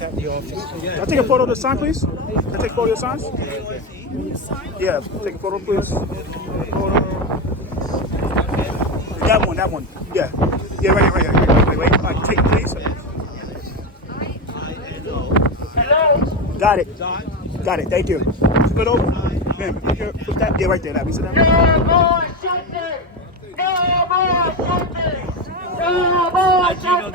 at the office. Can I take a photo of the sign, please? Can I take a photo of your signs? Yeah, take a photo, please. Photo. That one. Yeah. Yeah, right here. Wait. All right, take it, please. Got it. Thank you. Flip it over. Man, put that. Yeah, right there. That means that. No more shooting! No more shooting! No more shooting!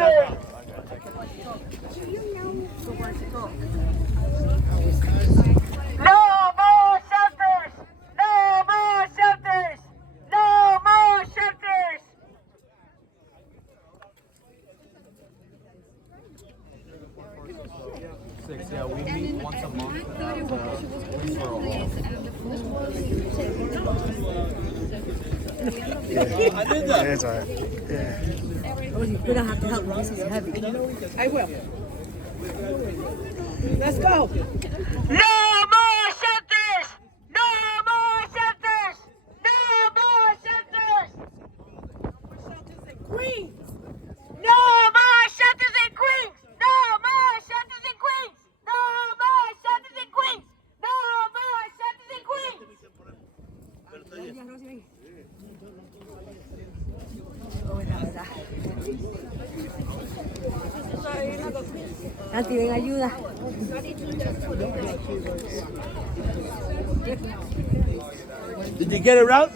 No more shelters! No more shelters! No more shelters! 6, yeah, we meet once a month. Yeah, it's all right. Yeah. You're gonna have to help me. This is heavy. I will. Let's go. No more shelters! No more shelters! No more shelters! Queens. No more shelters in Queens! No more shelters in Queens! No more shelters in Queens! No more shelters in Queens! Nanti, ven, ayuda. Did you get it out?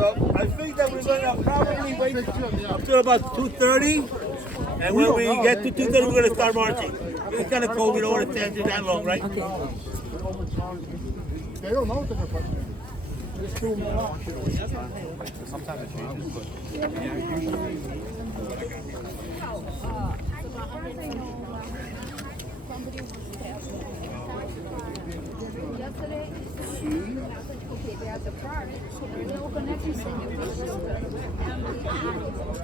So I think that we're going to probably wait until about 2:30, and when we get to 2:30, we're going to start marching. It's kind of cold. We don't want to stand there that long, right? Okay. They don't know what they're going to Just do them all. Sometimes it changes, but Yesterday, okay, there's a park, no connection to the and we have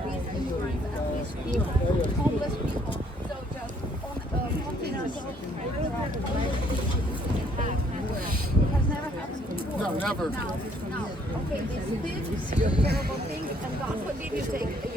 these immigrants, these people, homeless people, so just on continental, it has never happened before. No, never. No. Okay, they spit terrible things, and God forbid you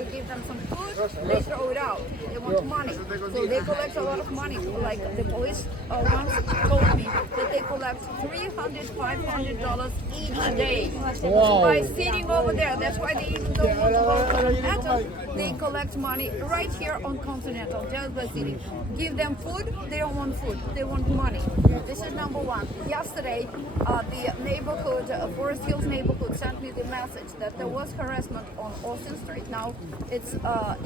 give them some food, they throw it out. They want money, so they collect a lot of money. Like the police once told me that they collect $300, $500 each day by sitting over there. That's why they even don't want to go to Continental. They collect money right here on Continental, just by sitting. Give them food, they don't want food, they want money. This is number one. Yesterday, the neighborhood, Forest Hills neighborhood, sent me the message that there was harassment on Austin Street. Now, it's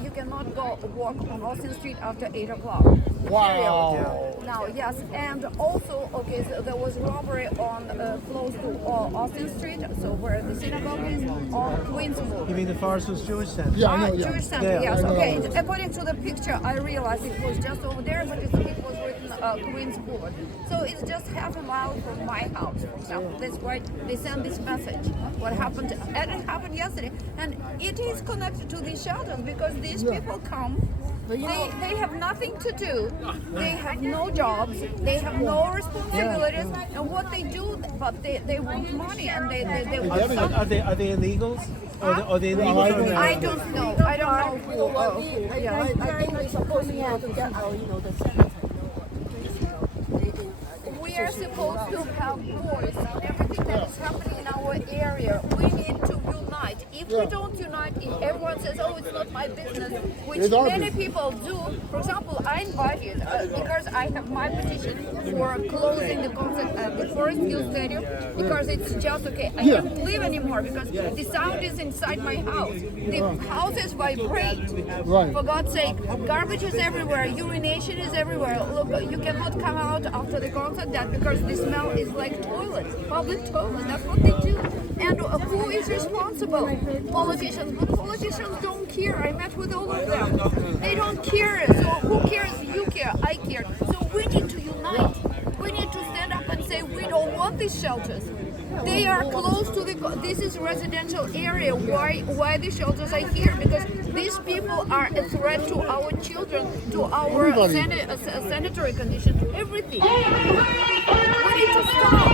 you cannot go walk on Austin Street after 8 o'clock. Wow. Now, yes, and also, okay, so there was robbery on close to Austin Street, so where the synagogue is, on Queenswood. you mean the Forest Hills Jewish Center? Yeah, I know, yeah. Jewish Center, yes. Okay, according to the picture, I realized it was just over there, but it was written Queenswood. So it's just half a mile from my house, for example. That's why they sent this message. What happened, and it happened yesterday, and it is connected to these shelters because these people come. They have nothing to do. They have no jobs. They have no responsibilities. And what they do, but they want money and they want something. Are they illegals? Are they illegals? I don't know. I don't know who. Yeah. I think we're supposed to have to get our, the senate. We are supposed to have voice on everything that is happening in our area. We need to unite. If we don't unite, if everyone says, "Oh, it's not my business," which It's our many business. people do. For example, I invited because I have my petition for closing the concert at the Forest Hill Stadium because it's just okay. I can't live anymore because the sound is inside my house. The houses vibrate. Right. For God's sake, garbage is everywhere. Urination is everywhere. Look, you cannot come out after the concert that because the smell is like toilet, public toilet. That's what they do. And who is responsible? Politicians. But politicians don't care. I met with all of them. They don't care. So who cares? You care. I care. So we need to unite. We need to stand up and say we don't want these shelters. They are close to the. This is residential area. Why the shelters are here? Because these people are a threat to our children, to our sanitary conditions, everything. We need to stop.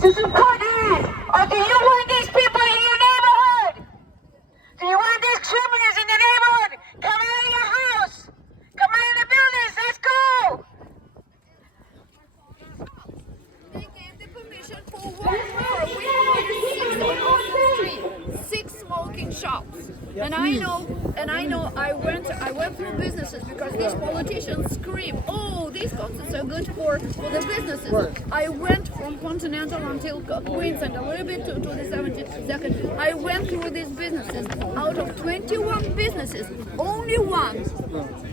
To support us, or do you want these people in your neighborhood? Do you want these criminals in the neighborhood? Come out of your house. Come out of the buildings. Let's go. They gave the permission for one more. We have 6 on the street, 6 smoking shops. And I know I went through businesses because these politicians scream, "Oh, these concerts are good for the businesses." Right. I went from Continental until Queens and a little bit to the 72nd. I went through these businesses. Out of 21 businesses, only one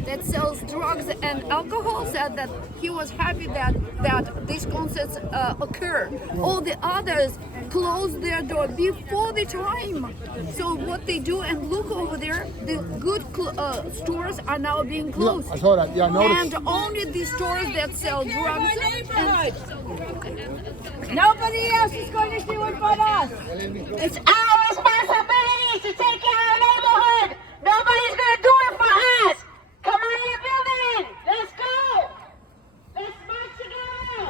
that sells drugs and alcohol said that he was happy that these concerts occur. All the others closed their door before the time. So what they do, and look over there, the good stores are now being closed. I saw that. Yeah, I noticed. And only the stores that sell drugs and Nobody else is going to do it but us. It's our responsibility to take care of our neighborhood. Nobody's going to do it for us. Come on in the building. Let's go. Let's march together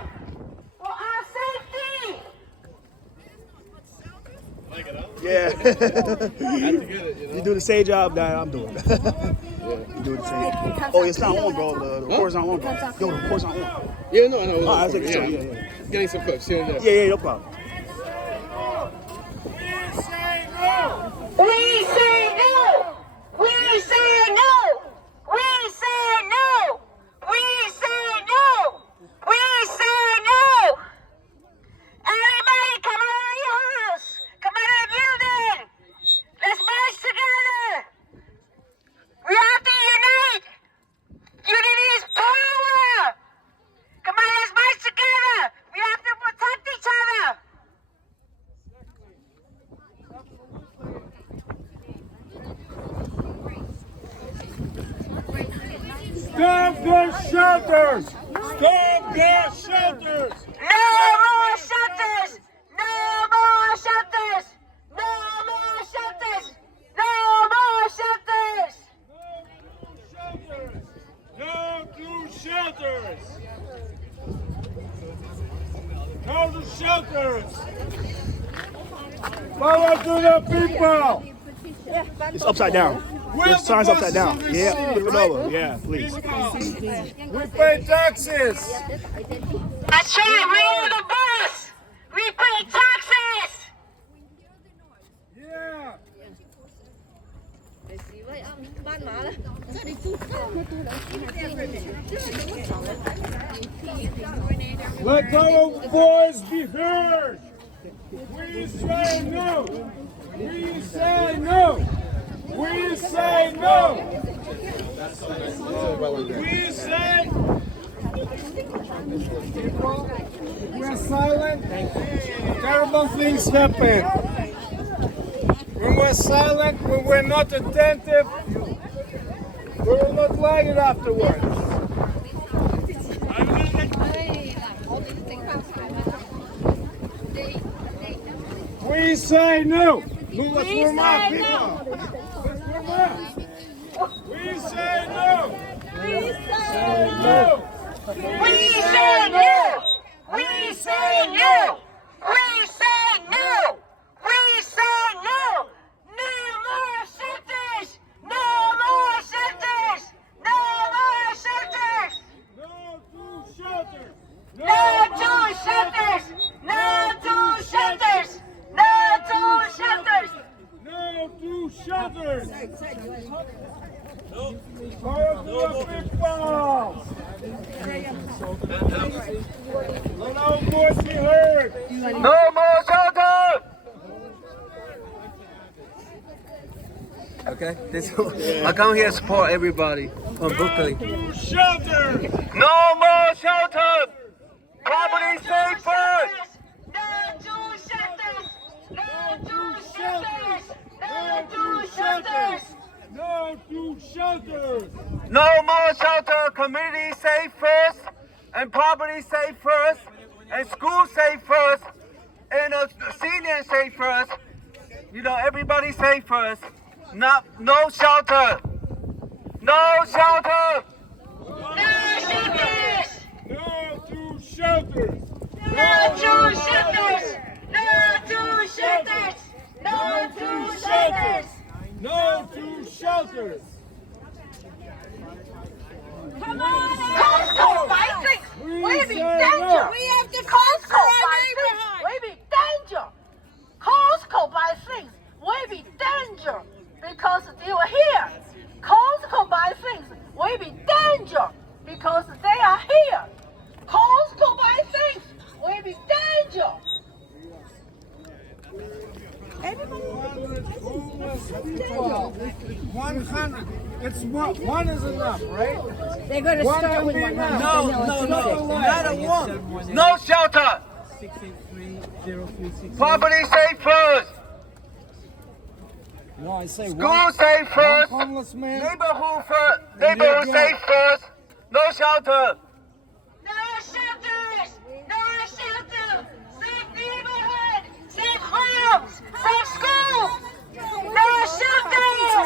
for our safety. Yeah. You do the same job that I'm doing. You do the same. Oh, it's not on, bro. The record's not on, bro. Yo, the record's not on. Yeah, no, I know. Oh, I was like, sure, yeah. Getting some clips here and there. Yeah, no problem. We say no. We say no. We say no. We say no. We say no. Everybody, come out of your house. Come out of the building. Let's march together. We have to unite. Unity is power. Come on, let's march together. We have to protect each other. Stop the shelters! Stop the shelters! No more shelters! No more shelters! No more shelters! No more shelters! No to shelters! No to shelters! Power to the people! It's upside down. The sign's upside down. Yeah, flip it over. Yeah, please. We pay taxes! That's right, we're the boss! We pay taxes! Yeah! Let our voice be heard! We say no! We say no! We say no! We say we're silent. Terrible things happen. When we're silent, when we're not attentive, we will not like it afterwards. We say no. Let's warm up, people. Let's warm up. We say no. We say no. We say no! We say no! We say no! We say no! No more shelters! No more shelters! No more shelters! No to shelters. No to shelters! No to shelters! No to shelters. Fire to the people. Let our voice be heard. No more shelter! Okay, I come here to support everybody from Brooklyn. No shelter. No more shelter! Property safe first! No to shelters! No to shelters! No to shelters! No to shelters. No more shelter! Community safe first, and property safe first, and school safe first, and senior safe first. You know, everybody safe first. No shelter! No shelter! No shelters! No to shelters. No to shelters! No to shelters! No to shelters! No to shelters. Come on! Costco fighting! We be say danger! no. We have to Costco fighting! We be danger! Costco buy things! We be danger! Because they are here! Costco buy things! We be danger! Because they are here! Costco buy things! We be danger! 100. It's one is enough, right? They're going to One start can with be 100. enough. Not a one. No shelter. Property safe first. No, I say School safe first. homeless man. Neighborhood first. Neighborhood safe first. No shelter. No shelters! No shelter! Safe neighborhood! Safe homes! Safe schools! No shelters!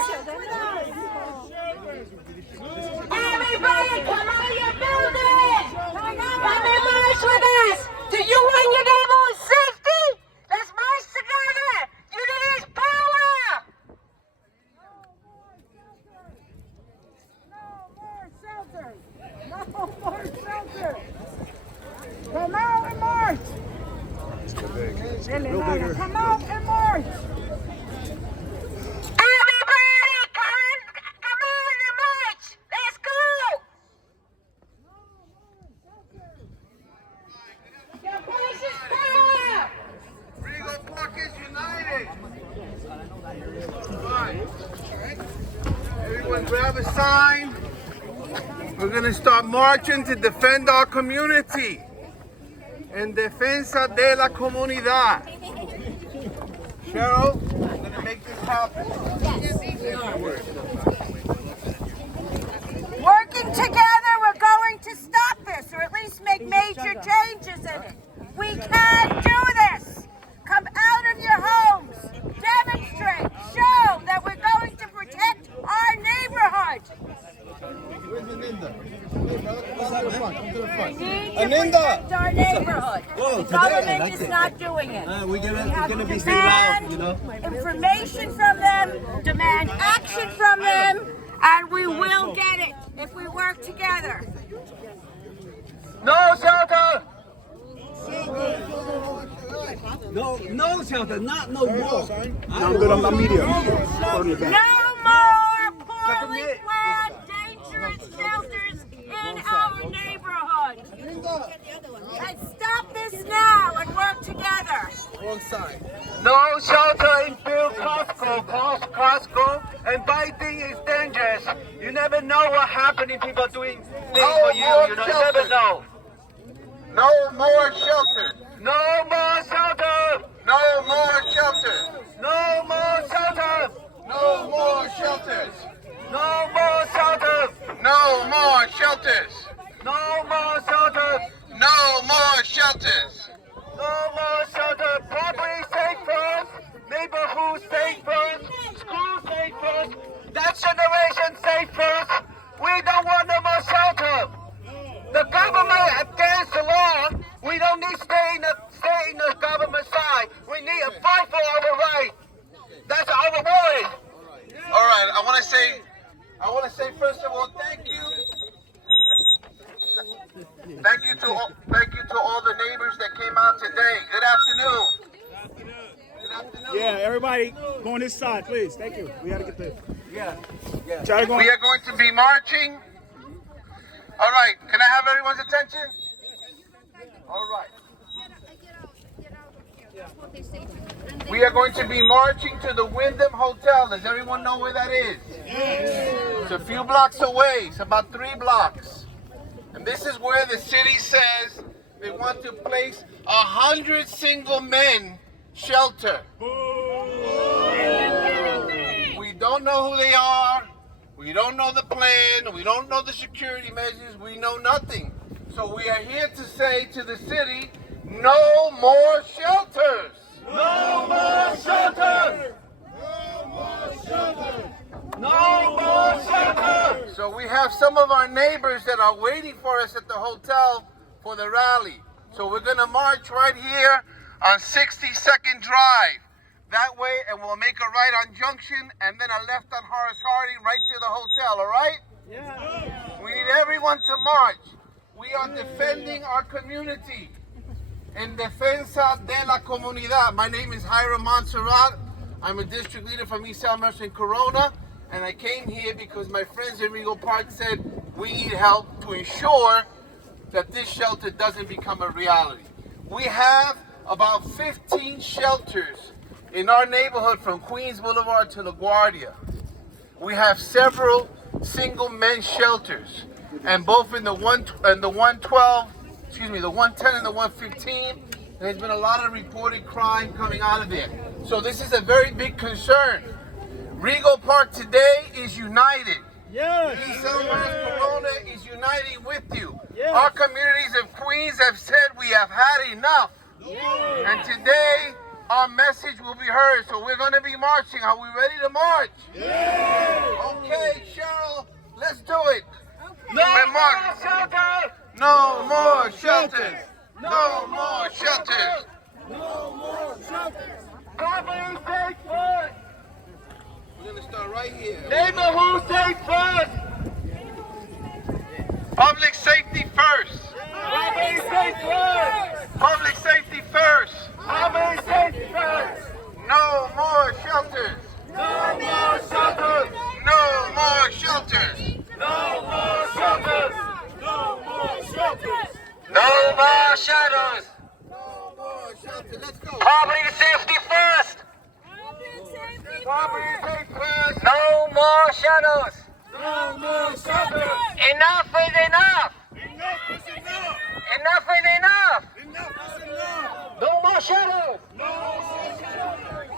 Everybody come out of your building! Come and march with us! Do you want your neighborhood safety? Let's march together! Unity is power! Come out and march. Come out and march. Everybody come on and march! Let's go! Your voice is power! Rego Park is united. Right. Everyone grab a sign. We're going to start marching to defend our community. En defensa de la comunidad. Cheryl, we're going to make this happen. Working together, we're going to stop this, or at least make major changes in it. We can do this. Come out of your homes. Demonstrate. Show that we're going to protect our neighborhood. We need to protect our neighborhood. The government is not doing it. We have to demand information from them, demand action from them, and we will get it if we work together. No shelter. No shelter, not no more. I'm good. I'm media. No more poorly planned, dangerous shelters in our neighborhood. Let's stop this now and work together. No shelter in Bill Costco, and biting is dangerous. You never know what happens if people doing things for you. You never know. No more shelter. No more shelter. No more shelter. No more shelter. No more shelters. No more shelter. No more shelters. No more shelter. No more shelters. No more shelter. Property safe first. Neighborhood safe first. School safe first. That generation safe first. We don't want no more shelter. The government against the law. We don't need to stay in the government side. We need to fight for our right. That's our voice. All right, I want to say first of all, thank you. Thank you to all the neighbors that came out today. Good afternoon. Good Yeah, everybody go on this side, please. Thank you. We gotta get the. Yeah. Try to go. We are going to be marching. All right, can I have everyone's attention? All right. We are going to be marching to the Wyndham Hotel. Does everyone know where that is? It's a few blocks away. It's about 3 blocks. And this is where the city says they want to place 100 single men shelter. We don't know who they are. We don't know the plan. We don't know the security measures. We know nothing. So we are here to say to the city, no more shelters. No more shelters. No more shelters. No more shelters. So we have some of our neighbors that are waiting for us at the hotel for the rally. So we're going to march right here on 62nd Drive. That way, and we'll make a right on Junction and then a left on Horace Harding right to the hotel, all right? Yeah. We need everyone to march. We are defending our community. En defensa de la comunidad. My name is Hiram Monseratte. I'm a district leader from East Elmhurst and Corona, and I came here because my friends in Rego Park said we need help to ensure that this shelter doesn't become a reality. We have about 15 shelters in our neighborhood from Queens Boulevard to LaGuardia. We have several single men shelters, and both in the 112, the 110 and the 115, there's been a lot of reported crime coming out of there. So this is a very big concern. Rego Park today is united. Yes. East Elmhurst Corona is uniting with you. Yes. Our communities of Queens have said we have had enough. Yes. And today, our message will be heard. So we're going to be marching. Are we ready to march? Yes. Okay, Cheryl, let's do it. No more shelters! No more shelters! No more shelters! No more shelters! Property safe first! We're going to start right here. Neighborhood safe first! Public safety first! Property safe first! Public safety first! Property safety first! No more shelters! No more shelters! No more shelters! No more shelters! No more shelters! No more shelters! No more shelters! Let's go! Property safety first! Property safety first! No more shadows! No more shelters! Enough is enough! Enough is enough! Enough is enough! Enough is enough! No more shadows! No more shelters!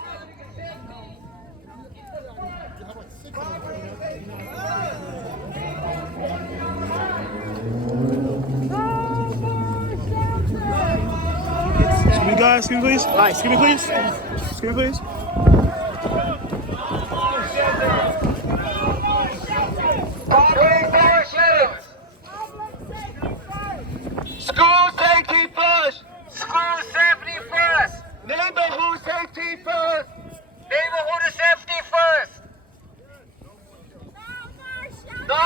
Excuse me, guys. Excuse me, please. Hi. Excuse me, please. Excuse me, please. School safety first! School safety first! Neighborhood safety first! Neighborhood safety first! No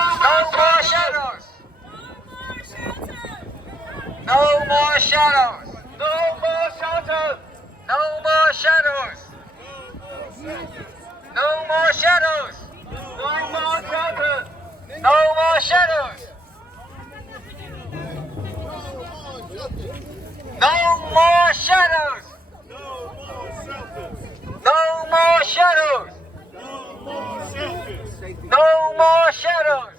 more shadows! No more shadows! No more shelters! No more shadows! No more shadows! No more shelters! No more shadows! No more shadows! No more shadows! No more shadows!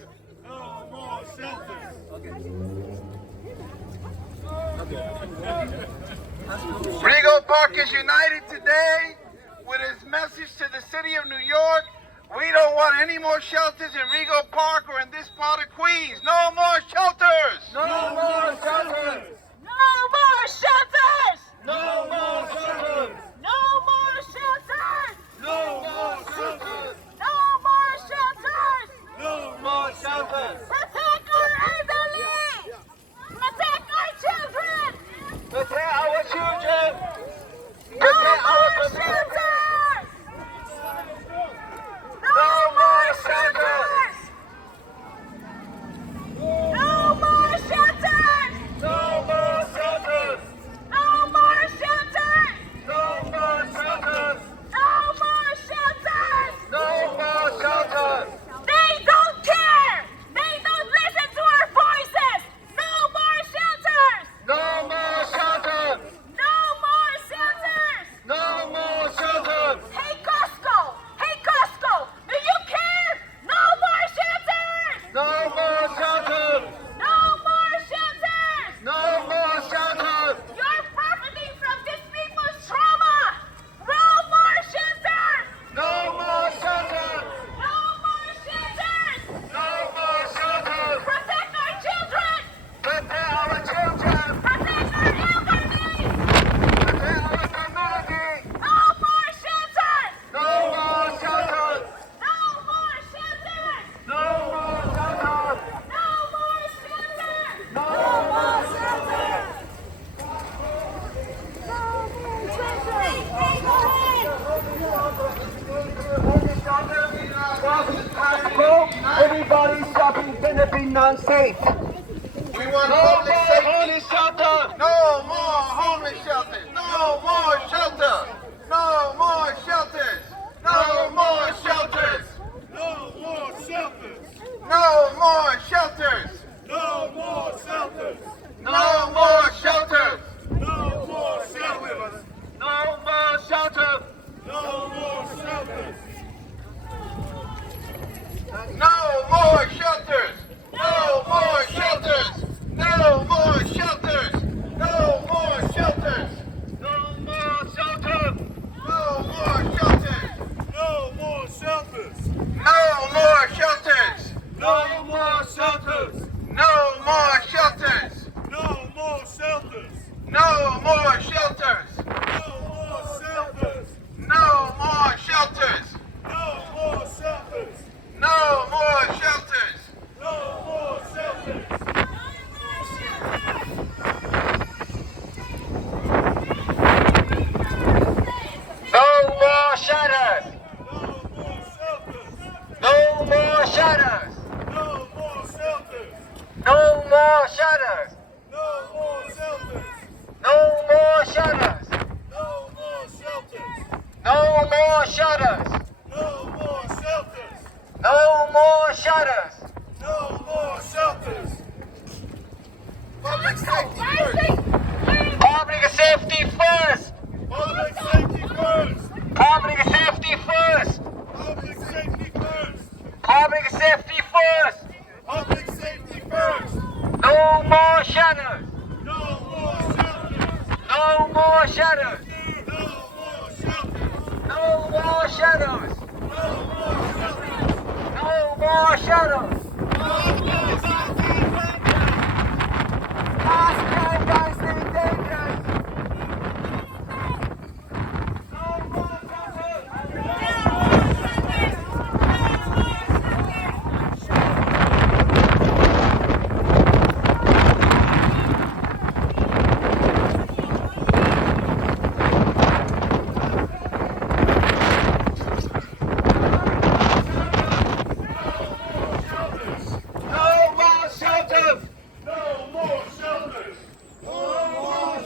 Rego Park is united today with its message to the city of New York. We don't want any more shelters in Rego Park or in this part of Queens. No more shelters! No more shelters! No more shelters! No more shelters! No more shelters! No more shelters! No more shelters! No more shelters! Protect our elderly! Protect our children! Protect our children! No Protect our more community! shelters! No more shelters! No more shelters! unsafe. We want No public more safety. homeless shelter. No more homeless shelters. No more shelter. No more shelters. No more shelters. No more shelters. No more shelters. No more shelters. No more shelter. No more shelters. No more shelter. No more shelters. No more shelters. No more shelters. No more shelters. No more shelters. No more shelter. No more shelters. No more shelters. No more shelters. No more shelters. No more shelters. No more shelters. No more shelters. No more shelters. No more shelters. No more shelters. No more shelters. No more shelters. No more shutters. No more shelters. No more shutters. No more shelters. No more shutters. No more shelters. No more shutters. No more shelters. No more shutters. No more shelters. Public safety first. Public safety first. Public safety first. Public safety first. Public safety first. Public safety first. Public safety first. No more shutters. No more shelters. No more shutters. No more shelters. No more shutters. Mass crime guys living dangerous. No more shelters. No more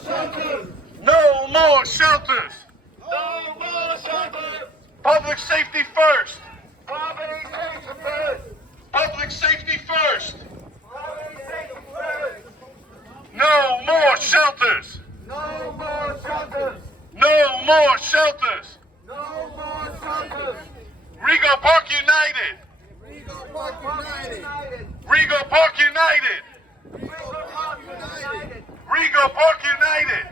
shelters. No more shelters. No more shelters. Public safety first. Public safety first. Public safety first. Public safety first. No more shelters. No more shelters. No more shelters. No more shelters. Rego Park United. Rego Park United. Rego Park United. Rego Park United. Rego Park United.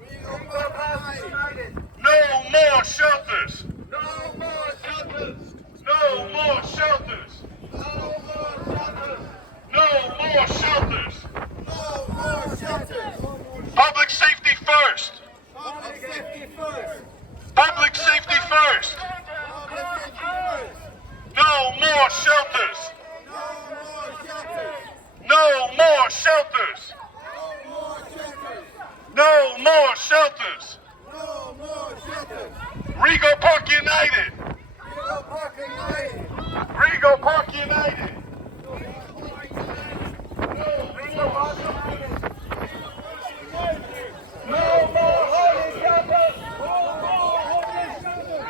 Rego Park United. No more shelters. No more shelters. No more shelters. No more shelters. No more shelters. No more shelters. Public safety first. Public safety first. Public safety first. Public safety first. No more shelters. No more shelters. No more shelters. No more No more shelters. shelters. No more shelters. Rego Park United. Rego Park United. Rego Park United. Rego Park United. No more homeless shelters. No more homeless shelters.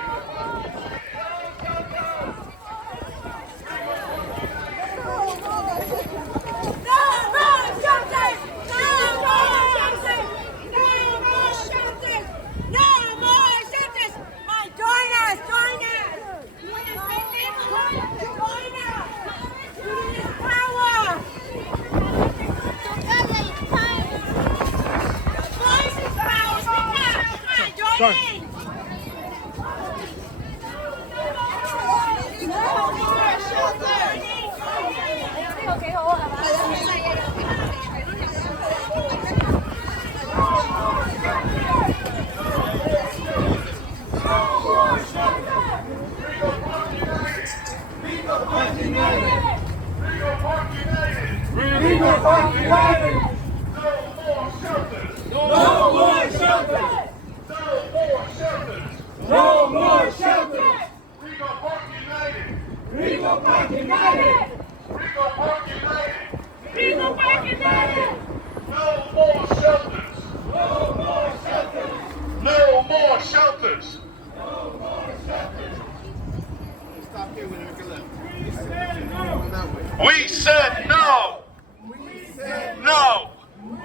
Sorry. Rego Park United. No more shelters. No more shelters. Rego Park United. Rego Park United. Rego Park United. No more shelters. No more shelters. No more shelters. No more shelters. Stop here when we left. We said no. We said no. We said no.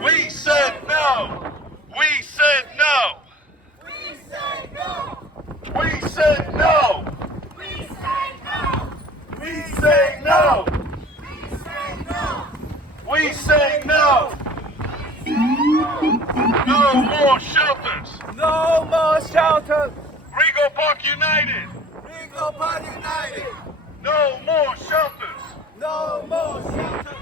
We said no. We said no. We said no. We said no. We say no. We say no. We say no. No more shelters. No more shelters. Rego Park United. Rego Park United. No more shelters. No more shelters.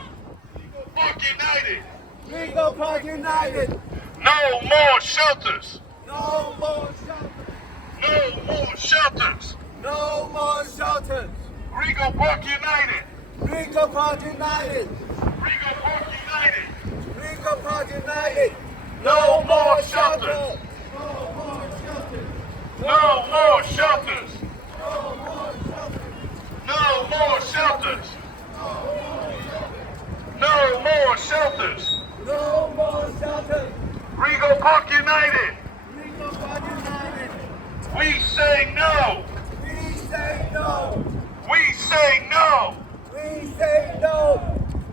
Park United. Rego Park United. No more shelters. No more shelters. No more shelters. No more shelters. Rego Park United. Rego Park United. Rego Park United. Rego Park United. No more shelters. No more shelters. No more shelters. No more shelters. No more shelters. Rego Park United. Rego Park United. We say no. We say no. We say no. We say no.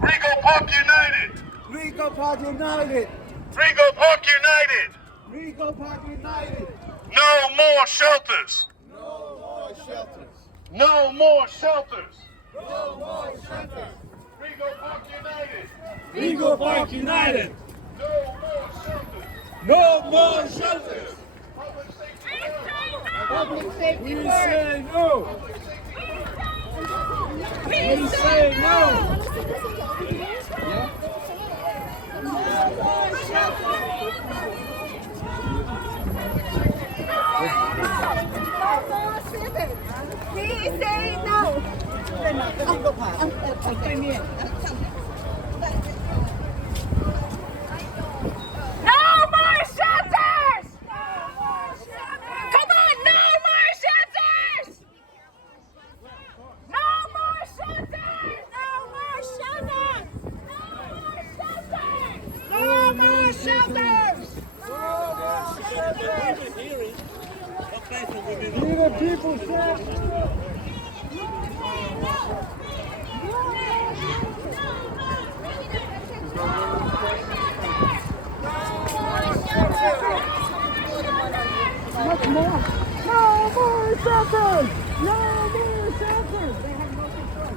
Rego Park United. Rego Park United. Rego Park United. Rego Park United. No more shelters. No more shelters. No more shelters. No more shelters. Rego Park United. Rego Park United. No more shelters. No more shelters. Public safety We say no. We say no. We say no. No more shelters! Come on, no more shelters! No more shelters! No more shelters! The people say much more. No more shelters. No more shelters. They have no control.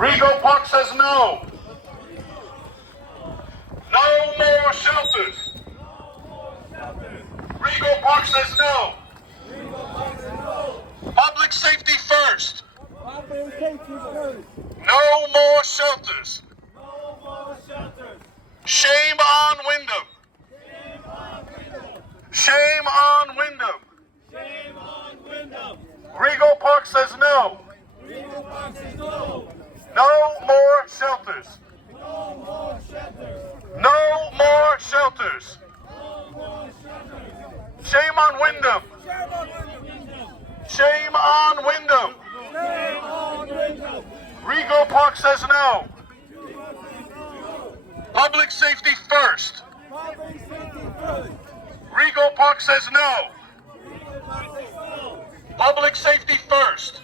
Rego Park says no. No more shelters. Rego Park says no. Public safety first. Public safety first. No more shelters. No more shelters. Shame on Wyndham. Shame on Wyndham. Shame on Wyndham. Rego Park says no. Rego Park says no. No more shelters. No more shelters. No more shelters. No more shelters. Shame on Wyndham. Shame on Wyndham. Shame on Wyndham. Rego Park says no. Public safety first. Rego Park says no. Public safety first.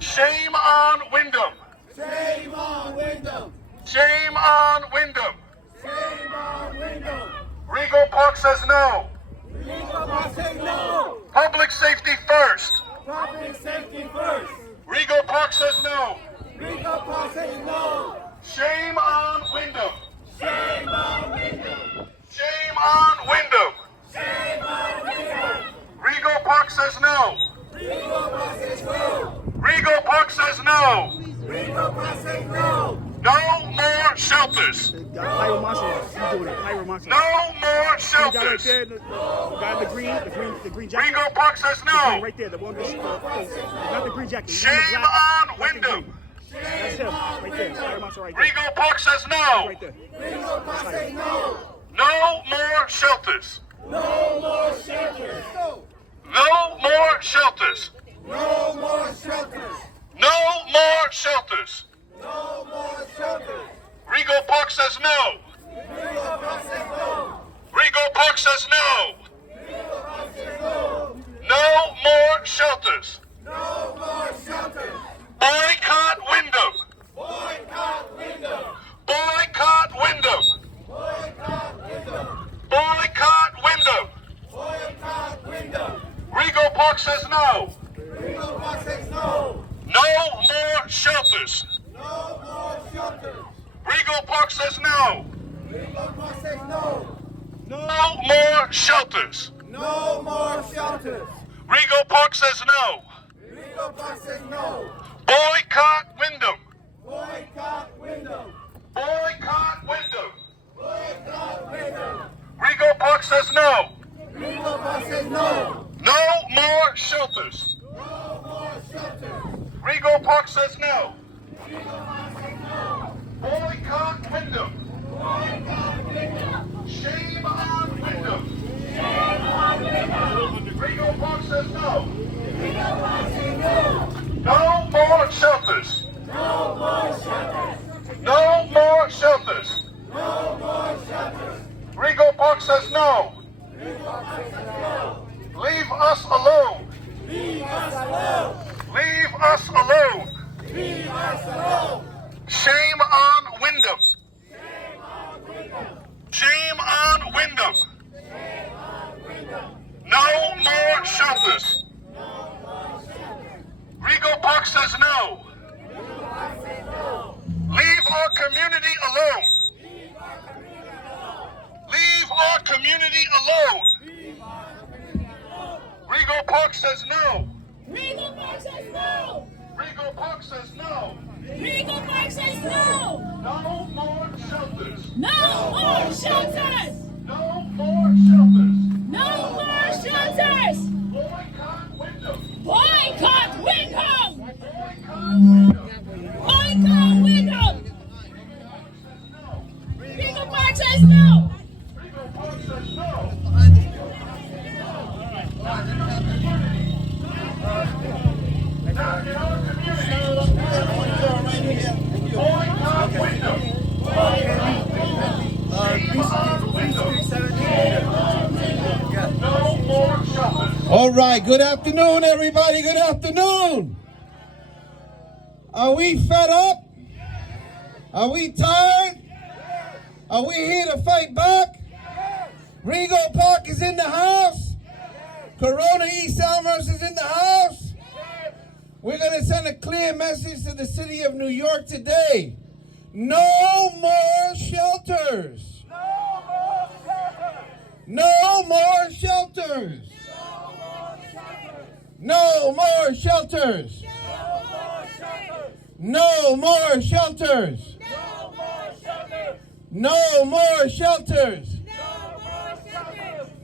Shame on Wyndham. Shame on Wyndham. Shame on Wyndham. Shame on Wyndham. Rego Park says no. Rego Park says no. Public safety first. Public safety first. Rego Park says no. Rego Park says no. Shame on Wyndham. Shame on Wyndham. Shame on Wyndham. Shame on Wyndham. Rego Park says no. Rego Park says no. Rego Park says no. Rego Park says no. No more shelters. Hire Monseratte. He's doing it. Hire Monseratte. No more The guy right shelters. there, the guy in the green jacket. Rego Park says The guy no. right there, the one with not the green jacket. He's Shame wearing the black, on black and green. Wyndham. That's him, right there. Hire Monseratte right there. Rego Park says no. Right there. Rego Park says no. No more shelters. No more shelters. No more shelters. No more shelters. No more shelters. No more shelters. Rego Park says no. Rego Park says no. Rego Park says no. Rego Park says no. No more shelters. No more shelters. Boycott Wyndham. Boycott Wyndham. Boycott Wyndham. Boycott Wyndham. Boycott Wyndham. Boycott Wyndham. Rego Park says no. Rego Park says no. No more shelters. No more shelters. Rego Park says no. Rego Park says no. No more shelters. No more shelters. Rego Park says no. Rego Park says no. Boycott Wyndham. Boycott Wyndham. Boycott Wyndham. Boycott Wyndham. Rego Park says no. Rego Park says no. No more shelters. No more shelters. Rego Park says no. Rego Park says no. Boycott Wyndham. Boycott Wyndham. Shame on Wyndham. Shame on Wyndham. Rego Park says no. Rego Park says no. No more shelters. No more shelters. No more shelters. No more shelters. Rego Park says no. Rego Park says no. Leave us alone. Leave us alone. Leave us alone. Leave us alone. Shame on Wyndham. Shame on Wyndham. Shame on Wyndham. Shame on Wyndham. No more shelters. No more shelters. Rego Park says no. Rego Park says no. Leave our community alone. Leave our community alone. Leave our community alone. Leave our community alone. Rego Park says no. Rego Park says no. Rego Park says no. Rego Park says no. No more shelters. No more shelters. No more shelters. No more shelters. Boycott Wyndham. Boycott Wyndham. Boycott Wyndham. Boycott Wyndham. Rego Park says no. Rego Park says no. Boycott Wyndham. No more shelters. All right, good afternoon, everybody. Good afternoon. Are we fed up? Are we tired? Are we here to fight back? Rego Park is in the house. Corona East Elmhurst is in the house. We're going to send a clear message to the city of New York today. No more shelters. No more shelters. No more shelters. No more shelters. No more shelters.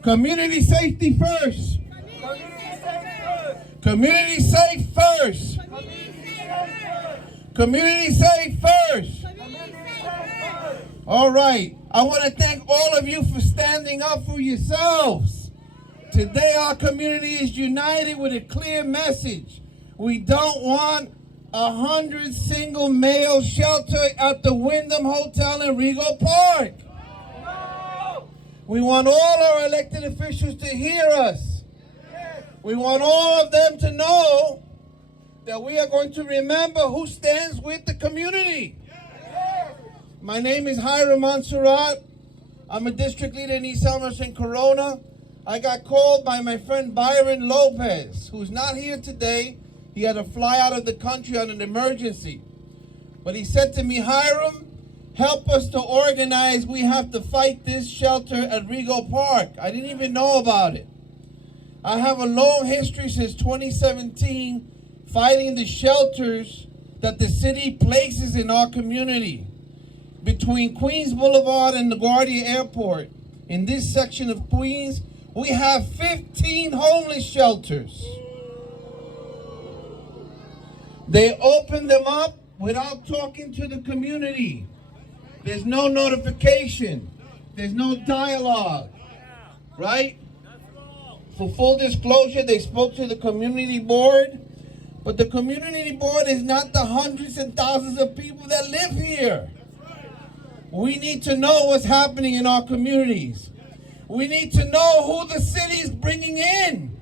Community safety first. Community safe first. Community safe first. All right. I want to thank all of you for standing up for yourselves. Today our community is united with a clear message. We don't want 100 single male shelter at the Wyndham Hotel in Rego Park. We want all our elected officials to hear us. We want all of them to know that we are going to remember who stands with the community. My name is Monseratte. I'm a district leader in East Elmhurst and Corona. I got called by my friend Byron Lopez, who's not here today. He had to fly out of the country on an emergency. But he said to me, Hiram, help us to organize. We have to fight this shelter at Rego Park. I didn't even know about it. I have a long history since 2017 fighting the shelters that the city places in our community. Between Queens Boulevard and LaGuardia Airport, in this section of Queens, we have 15 homeless shelters. They open them up without talking to the community. There's no notification. There's no dialogue, right? For full disclosure, they spoke to the community board, but the community board is not the hundreds and thousands of people that live here. We need to know what's happening in our communities. We need to know who the city is bringing in.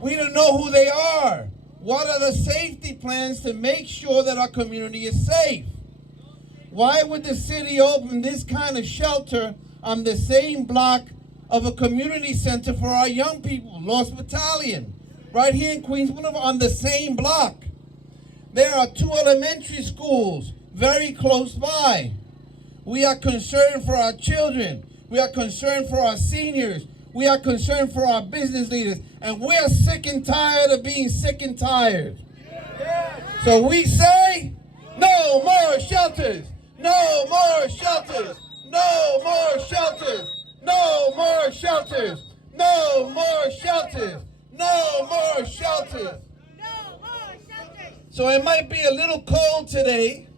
We don't know who they are. What are the safety plans to make sure that our community is safe? Why would the city open this kind of shelter on the same block of a community center for our young people, Lost Battalion, right here in Queens Boulevard, on the same block? There are 2 elementary schools very close by. We are concerned for our children. We are concerned for our seniors. We are concerned for our business leaders. And we're sick and tired of being sick and tired. So we say, no more shelters. No more shelters. No more shelters. No more shelters. No more shelters. No more shelters. So it might be a little cold today,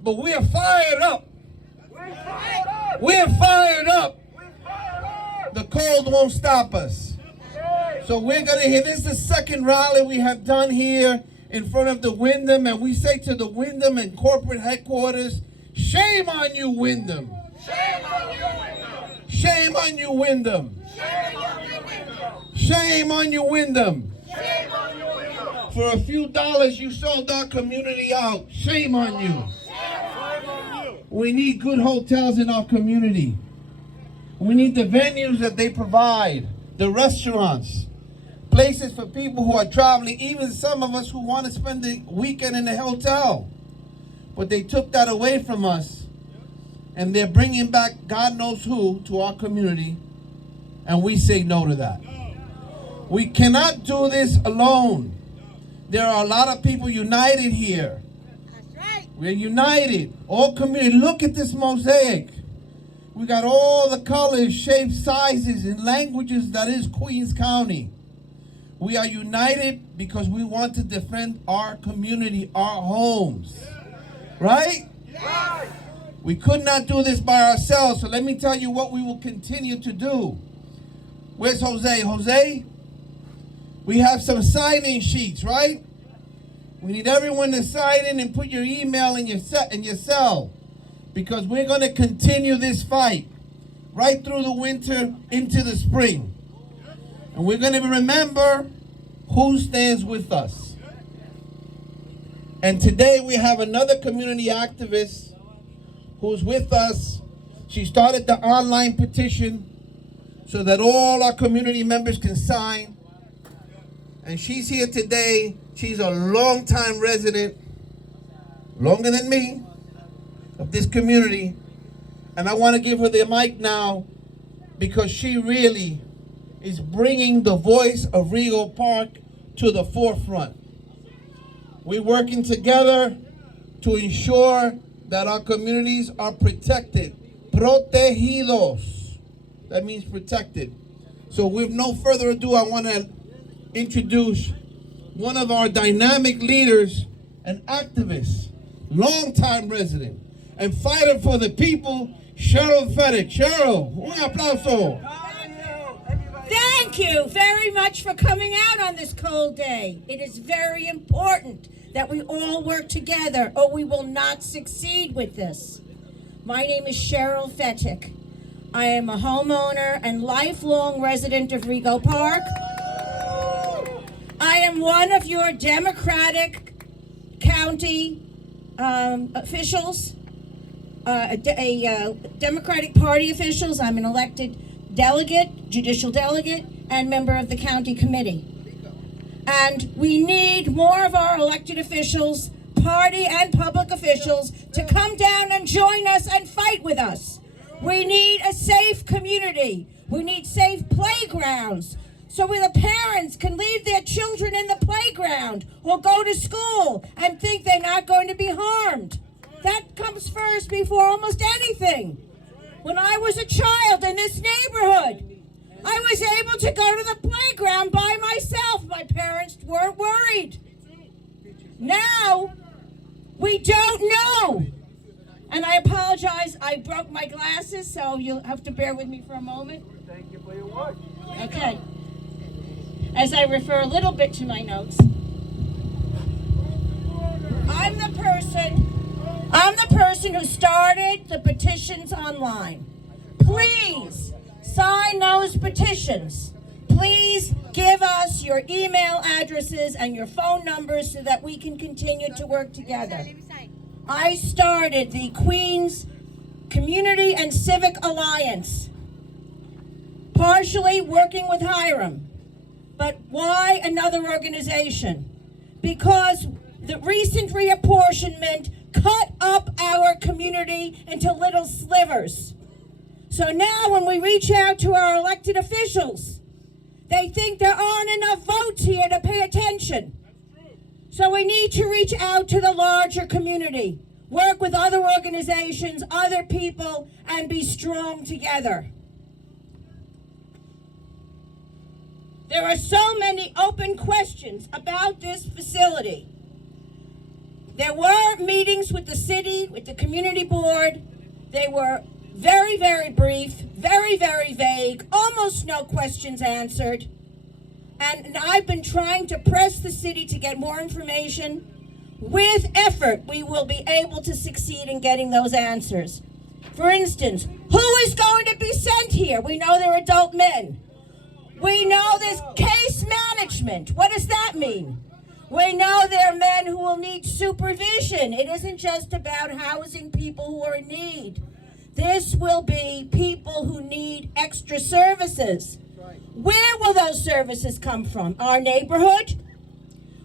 but we're fired up. We're fired up. The cold won't stop us. So we're going to hear, this is the second rally we have done here in front of the Wyndham, and we say to the Wyndham and corporate headquarters, shame on you, Wyndham. Shame on you, Wyndham. Shame on you, Wyndham. Shame on you, Wyndham. Shame on you, Wyndham. For a few dollars, you sold our community out. Shame on you. We need good hotels in our community. We need the venues that they provide, the restaurants, places for people who are traveling, even some of us who want to spend the weekend in a hotel. But they took that away from us, and they're bringing back God knows who to our community, and we say no to that. We cannot do this alone. There are a lot of people united here. We're united, all community. Look at this mosaic. We got all the colors, shapes, sizes, and languages that is Queens County. We are united because we want to defend our community, our homes. Right? Yes. We could not do this by ourselves, so let me tell you what we will continue to do. Where's Jose? Jose? We have some sign-in sheets, right? We need everyone to sign in and put your email in your cell, because we're going to continue this fight right through the winter into the spring. And we're going to remember who stands with us. And today we have another community activist who's with us. She started the online petition so that all our community members can sign. And she's here today. She's a longtime resident, longer than me, of this community. And I want to give her the mic now because she really is bringing the voice of Rego Park to the forefront. We're working together to ensure that our communities are protected. Protegidos. That means protected. So with no further ado, I want to introduce one of our dynamic leaders and activists, longtime resident, and fighter for the people, Cheryl Fedek. Cheryl, un aplauso. Thank you very much for coming out on this cold day. It is very important that we all work together or we will not succeed with this. My name is Cheryl Fettick. I am a homeowner and lifelong resident of Rego Park. I am one of your Democratic county officials, Democratic Party officials. I'm an elected delegate, judicial delegate, and member of the county committee. And we need more of our elected officials, party and public officials, to come down and join us and fight with us. We need a safe community. We need safe playgrounds so where the parents can leave their children in the playground or go to school and think they're not going to be harmed. That comes first before almost anything. When I was a child in this neighborhood, I was able to go to the playground by myself. My parents weren't worried. Now, we don't know. And I apologize, I broke my glasses, so you'll have to bear with me for a moment. Thank you for your work. Okay. As I refer a little bit to my notes, I'm the person who started the petitions online. Please sign those petitions. Please give us your email addresses and your phone numbers so that we can continue to work together. I started the Queens Community and Civic Alliance, partially working with Hiram. But why another organization? Because the recent reapportionment cut up our community into little slivers. So now when we reach out to our elected officials, they think there aren't enough votes here to pay attention. So we need to reach out to the larger community, work with other organizations, other people, and be strong together. There are so many open questions about this facility. There were meetings with the city, with the community board. They were very, very brief, very, very vague, almost no questions answered. And I've been trying to press the city to get more information. With effort, we will be able to succeed in getting those answers. For instance, who is going to be sent here? We know they're adult men. We know there's case management. What does that mean? We know there are men who will need supervision. It isn't just about housing people who are in need. This will be people who need extra services. Where will those services come from? Our neighborhood?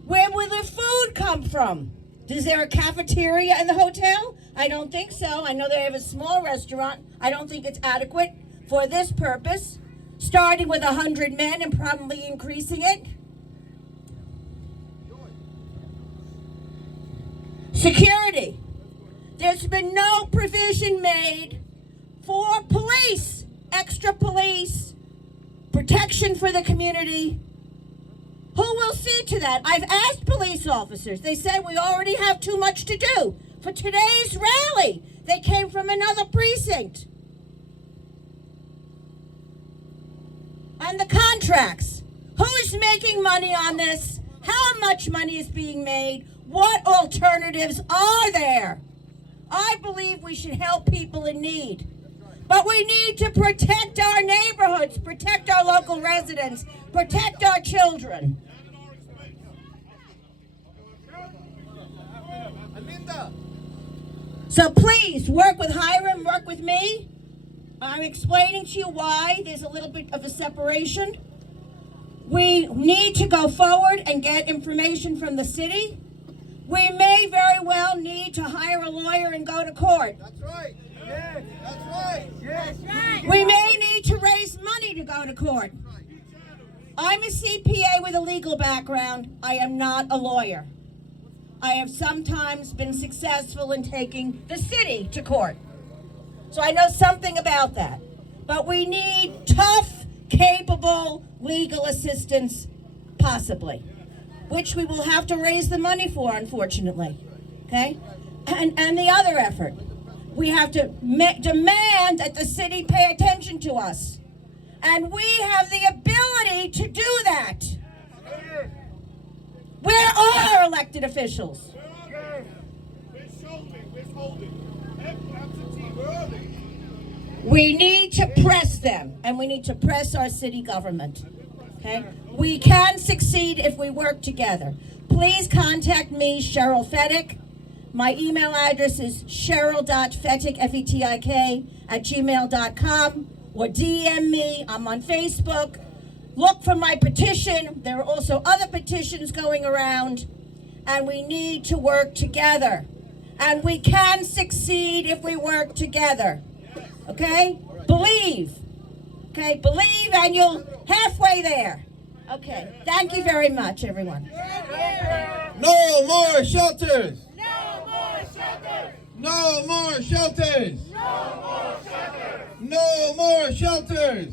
Where will the food come from? Is there a cafeteria in the hotel? I don't think so. I know they have a small restaurant. I don't think it's adequate for this purpose. Starting with 100 men and probably increasing it. Security. There's been no provision made for police, extra police, protection for the community. Who will see to that? I've asked police officers. They said we already have too much to do. For today's rally, they came from another precinct. And the contracts. Who is making money on this? How much money is being made? What alternatives are there? I believe we should help people in need. But we need to protect our neighborhoods, protect our local residents, protect our children. So please work with Hiram, work with me. I'm explaining to you why there's a little bit of a separation. We need to go forward and get information from the city. We may very well need to hire a lawyer and go to court. That's right. Yes. That's right. Yes. We may need to raise money to go to court. I'm a CPA with a legal background. I am not a lawyer. I have sometimes been successful in taking the city to court. So I know something about that. But we need tough, capable legal assistance, possibly, which we will have to raise the money for, unfortunately. Okay? And the other effort, we have to demand that the city pay attention to us. And we have the ability to do that. Where are our elected officials? We need to press them, and we need to press our city government. Okay? We can succeed if we work together. Please contact me, Cheryl Fetik. My email address is cheryl.fetik, F-E-T-I-K, @gmail.com, or DM me. I'm on Facebook. Look for my petition. There are also other petitions going around, and we need to work together. And we can succeed if we work together. Okay? Believe. Okay? Believe, and you'll halfway there. Okay. Thank you very much, everyone. No more shelters! No more shelters! No more shelters!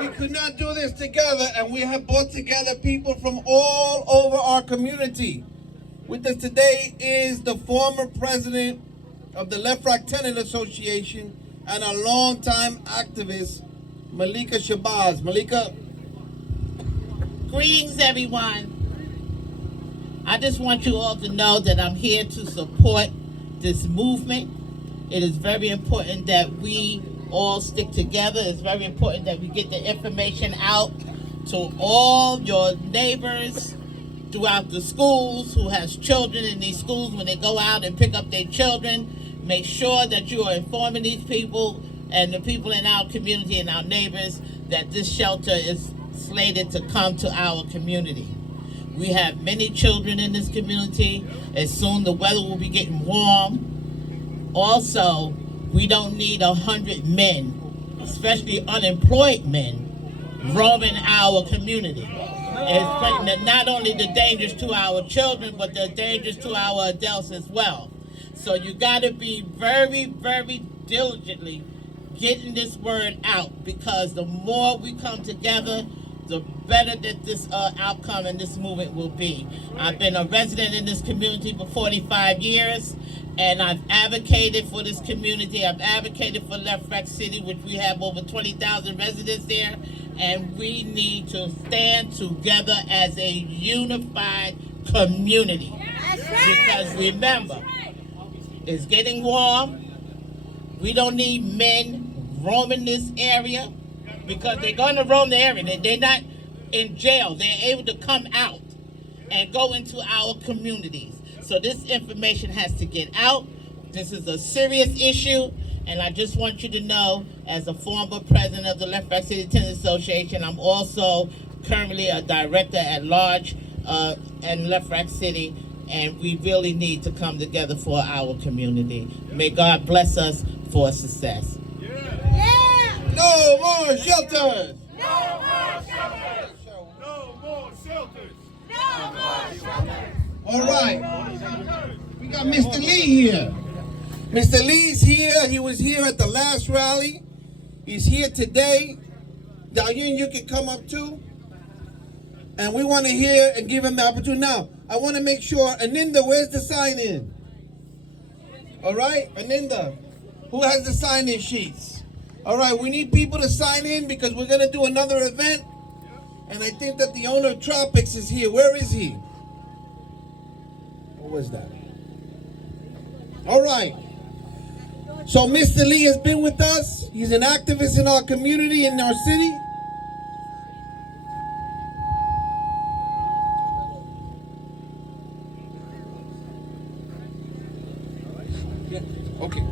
We could not do this together, and we have brought together people from all over our community. With us today is the former president of the Left Right Tenant Association and a longtime activist, Malika Shabazz. Malika. Greetings, everyone. I just want you all to know that I'm here to support this movement. It is very important that we all stick together. It's very important that we get the information out to all your neighbors throughout the schools who has children in these schools. When they go out and pick up their children, make sure that you are informing these people and the people in our community and our neighbors that this shelter is slated to come to our community. We have many children in this community, and soon the weather will be getting warm. Also, we don't need 100 men, especially unemployed men, roaming our community. It's not only the dangers to our children, but the dangers to our adults as well. So you got to be very, very diligently getting this word out, because the more we come together, the better that this outcome and this movement will be. I've been a resident in this community for 45 years, and I've advocated for this community. I've advocated for Left Right City, which we have over 20,000 residents there, and we need to stand together as a unified community. Because remember, it's getting warm. We don't need men roaming this area, because they're going to roam the area. They're not in jail. They're able to come out and go into our communities. So this information has to get out. This is a serious issue, and I just want you to know, as a former president of the Left Right City Tenant Association, I'm also currently a director at large in Left Right City, and we really need to come together for our community. May God bless us for success. No more shelters! No more shelters! No more shelters! No more shelters! All right. We got Mr. Lee here. Mr. Lee's here. He was here at the last rally. He's here today. YIN, you can come up too. And we want to hear and give him the opportunity. Now, I want to make sure, Aninda, where's the sign-in? All right, Aninda, who has the sign-in sheets? All right, we need people to sign in because we're going to do another event. And I think that the owner of Tropics is here. Where is he? What was that? All right. So Mr. Lee has been with us. He's an activist in our community, in our city. Okay.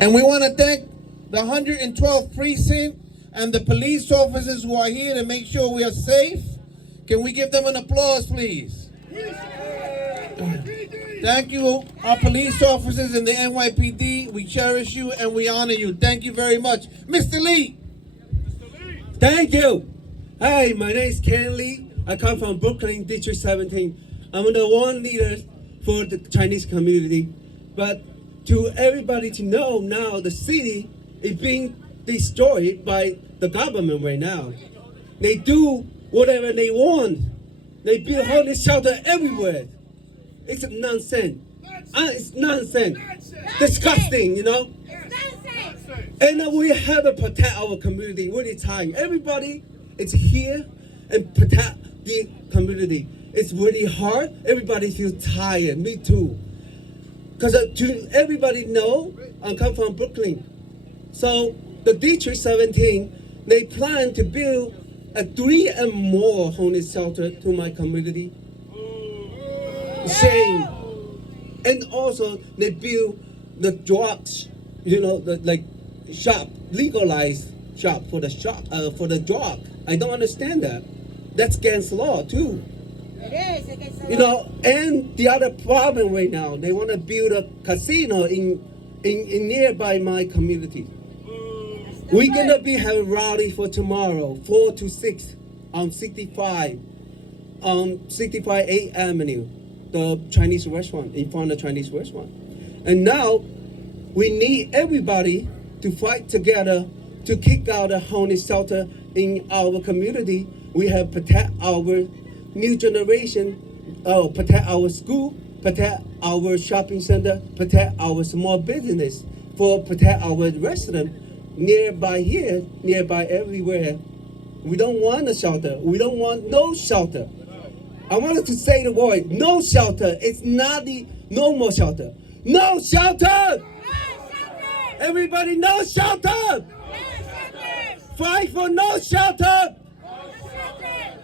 And we want to thank the 112th precinct and the police officers who are here to make sure we are safe. Can we give them an applause, please? Thank you, our police officers in the NYPD. We cherish you and we honor you. Thank you very much. Mr. Lee. Thank you. Hi, my name is Ken Lee. I come from Brooklyn, District 17. I'm the one leader for the Chinese community. But to everybody to know now, the city is being destroyed by the government right now. They do whatever they want. They build homeless shelter everywhere. It's nonsense. It's nonsense. Disgusting, you know. And we have to protect our community. Really tired. Everybody is here and protect the community. It's really hard. Everybody feels tired. Me too. Because everybody know I come from Brooklyn. So the District 17, they plan to build a 3 and more homeless shelter to my community. Shame. And also they build the drugs, you know, like shop, legalized shop for the drug. I don't understand that. That's against law too. It is against the law. You know, and the other problem right now, they want to build a casino in nearby my community. We're gonna be having a rally for tomorrow, 4 to 6 on 65 8th Avenue, the Chinese restaurant, in front of the Chinese restaurant. And now we need everybody to fight together to kick out the homeless shelter in our community. We have protect our new generation, protect our school, protect our shopping center, protect our small business, protect our residents nearby here, nearby everywhere. We don't want a shelter. We don't want no shelter. I wanted to say the word, no shelter. It's not the no more shelter. No shelter! No shelter! Everybody, no shelter! No shelter! Fight for no shelter! No shelter!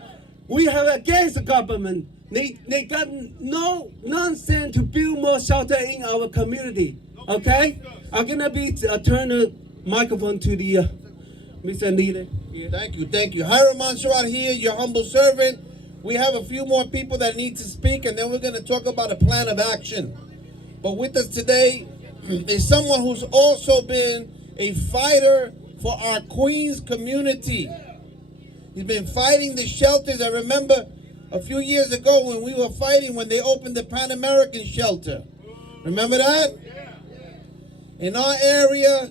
We have against the government. They got no nonsense to build more shelter in our community. Okay? I'm gonna turn the microphone to the Mr. Leader. Yeah. Thank you. Hiram Monseratte here, your humble servant. We have a few more people that need to speak, and then we're going to talk about a plan of action. But with us today is someone who's also been a fighter for our Queens community. He's been fighting the shelters. I remember a few years ago when we were fighting when they opened the Pan American shelter. Remember that? In our area,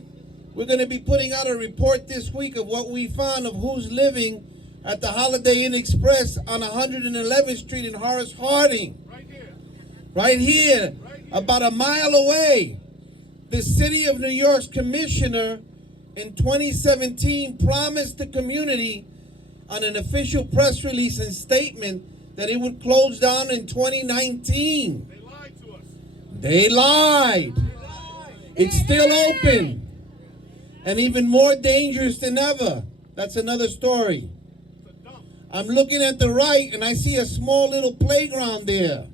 we're going to be putting out a report this week of what we found of who's living at the Holiday Inn Express on 111th Street in Horace Harding. Right here, about a mile away. The City of New York's commissioner in 2017 promised the community on an official press release and statement that it would close down in 2019. They lied to us. They lied. It's still open. And even more dangerous than ever. That's another story. I'm looking at the right and I see a small little playground there.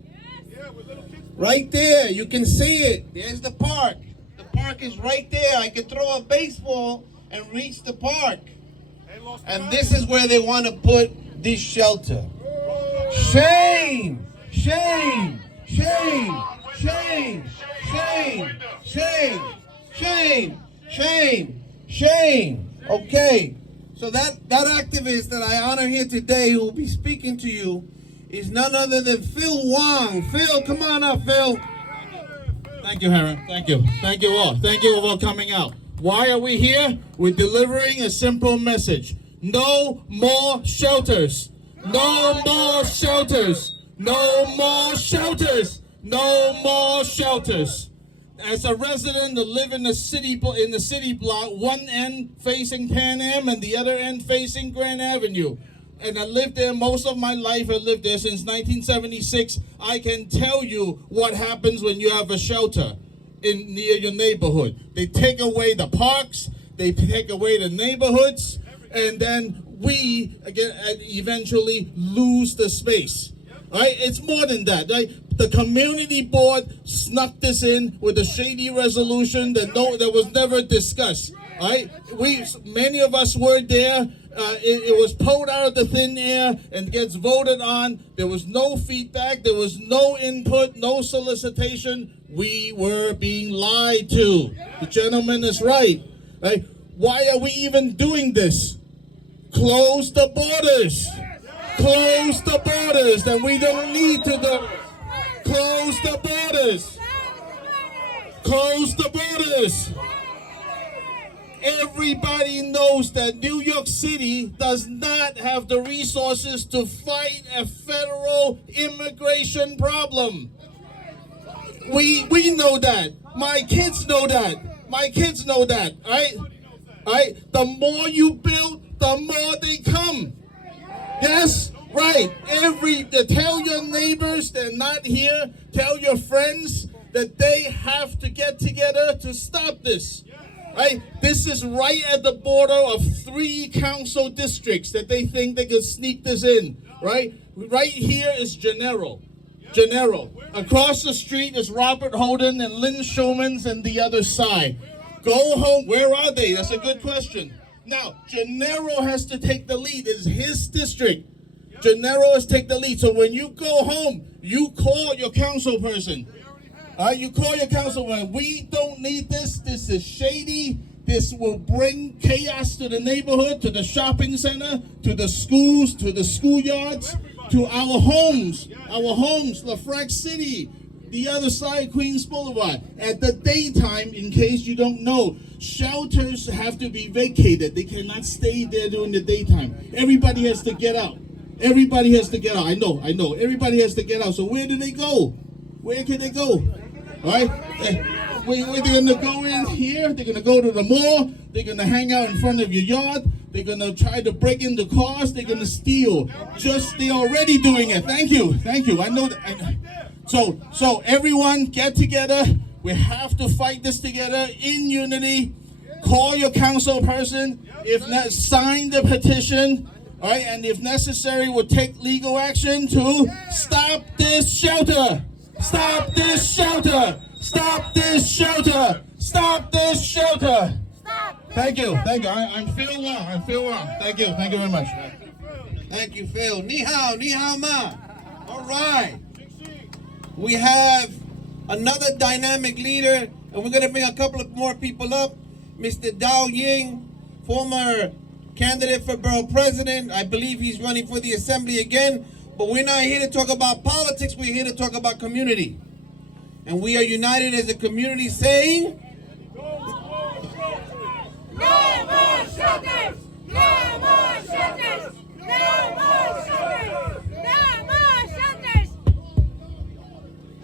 Right there, you can see it. There's the park. The park is right there. I could throw a baseball and reach the park. And this is where they want to put this shelter. Shame! Shame! Shame! Shame! Shame! Shame! Shame! Shame! Shame! Okay. So that activist that I honor here today who will be speaking to you is none other than Phil Wong. Phil, come on up, Phil. Thank you, Harry. Thank you. Thank you all. Thank you all for coming out. Why are we here? We're delivering a simple message. No more shelters. No more shelters. No more shelters. No more shelters. As a resident that live in the city block, one end facing Pan Am and the other end facing Grand Avenue. And I lived there most of my life. I lived there since 1976. I can tell you what happens when you have a shelter near your neighborhood. They take away the parks, they take away the neighborhoods, and then we again eventually lose the space. Right? It's more than that. Right? The community board snuck this in with a shady resolution that was never discussed. Right? Many of us were there. It was pulled out of the thin air and gets voted on. There was no feedback. There was no input, no solicitation. We were being lied to. The gentleman is right. Right? Why are we even doing this? Close the borders. Close the borders. And we don't need to close the borders. Close the borders. Everybody knows that New York City does not have the resources to fight a federal immigration problem. We know that. My kids know that. My kids know that. Right? Right? The more you build, the more they come. Yes? Right. Tell your neighbors they're not here. Tell your friends that they have to get together to stop this. Right? This is right at the border of 3 council districts that they think they can sneak this in. Right? Right here is Gennaro. Across the street is Robert Holden and Lynn Showman's and the other side. Go home. Where are they? That's a good question. Now, Gennaro has to take the lead. It's his district. Gennaro has to take the lead. So when you go home, you call your council person. You call your councilman. We don't need this. This is shady. This will bring chaos to the neighborhood, to the shopping center, to the schools, to the schoolyards, to our homes, LaFrac City, the other side, Queens Boulevard. At the daytime, in case you don't know, shelters have to be vacated. They cannot stay there during the daytime. Everybody has to get out. Everybody has to get out. I know. Everybody has to get out. So where do they go? Where can they go? All right? Where they're going to go in here? They're going to go to the mall. They're going to hang out in front of your yard. They're going to try to break into cars. They're going to steal. They're already doing it. Thank you. I know that. So everyone get together. We have to fight this together in unity. Call your council person. If not, sign the petition. All right, and if necessary, we'll take legal action to stop this shelter. Stop this shelter. Stop this shelter. Stop this shelter. Thank you. I feel well. Thank you very much. Thank you, Phil. Ni hao ma. All right. We have another dynamic leader, and we're going to bring a couple of more people up. Mr. YIN, former candidate for borough president. I believe he's running for the assembly again. But we're not here to talk about politics. We're here to talk about community. And we are united as a community saying, No more shelters! No more shelters! No more shelters! No more shelters!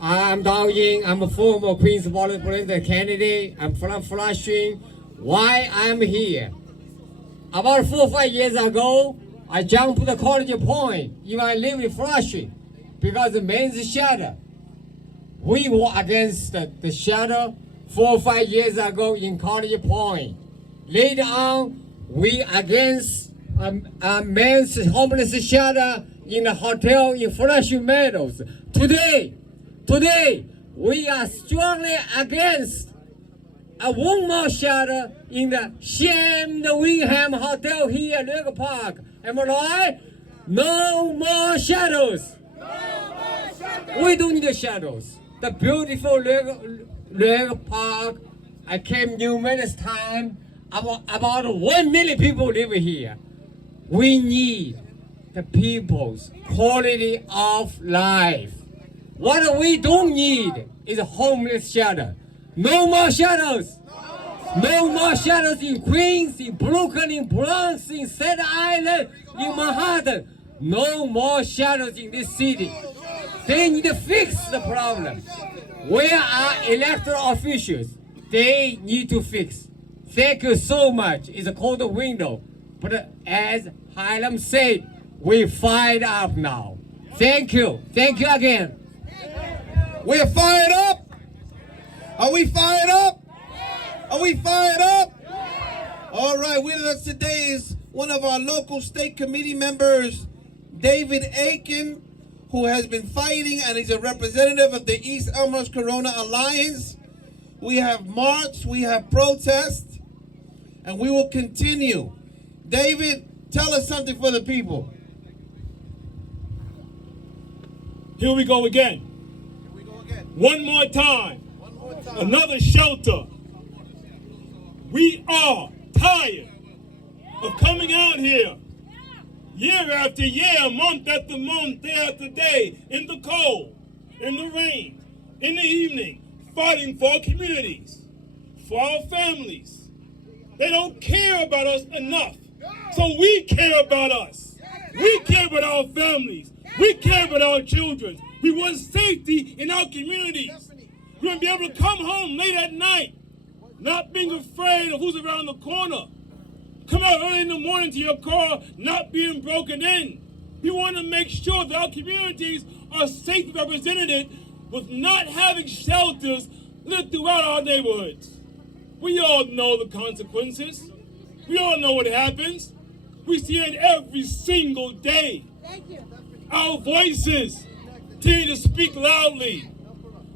I'm YIN. I'm a former Queens Borough President candidate. I'm from Flushing. Why I'm here? About 4 or 5 years ago, I jumped to the College Point. Even I live in Flushing because the men's shelter. We were against the shelter 4 or 5 years ago in College Point. Later on, we against a men's homeless shelter in a hotel in Flushing Meadows. Today, we are strongly against one more shelter in the shamed Wingham Hotel here at Rego Park. Am I right? No more shadows. We don't need shadows. The beautiful Rego Park, I came numerous times. About 1 million people live here. We need the people's quality of life. What we don't need is a homeless shelter. No more shadows. No more shadows in Queens, in Brooklyn, in Bronx, in Staten Island, in Manhattan. No more shadows in this city. They need to fix the problem. Where are elected officials? They need to fix. Thank you so much. It's a cold window. But as Hiram said, we fired up now. Thank you. Thank you again. We're fired up. Are we fired up? Are we fired up? All right, with us today is one of our local state committee members, David Aiken, who has been fighting and is a representative of the East Elmhurst Corona Alliance. We have march, we have protest, and we will continue. David, tell us something for the people. Here we go again. One more time. Another shelter. We are tired of coming out here year after year, month after month, day after day, in the cold, in the rain, in the evening, fighting for our communities, for our families. They don't care about us enough, so we care about us. We care about our families. We care about our children. We want safety in our communities. You want to be able to come home late at night, not being afraid of who's around the corner. Come out early in the morning to your car, not being broken in. We want to make sure that our communities are safely represented with not having shelters lit throughout our neighborhoods. We all know the consequences. We all know what happens. We see it every single day. Thank you. Our voices continue to speak loudly.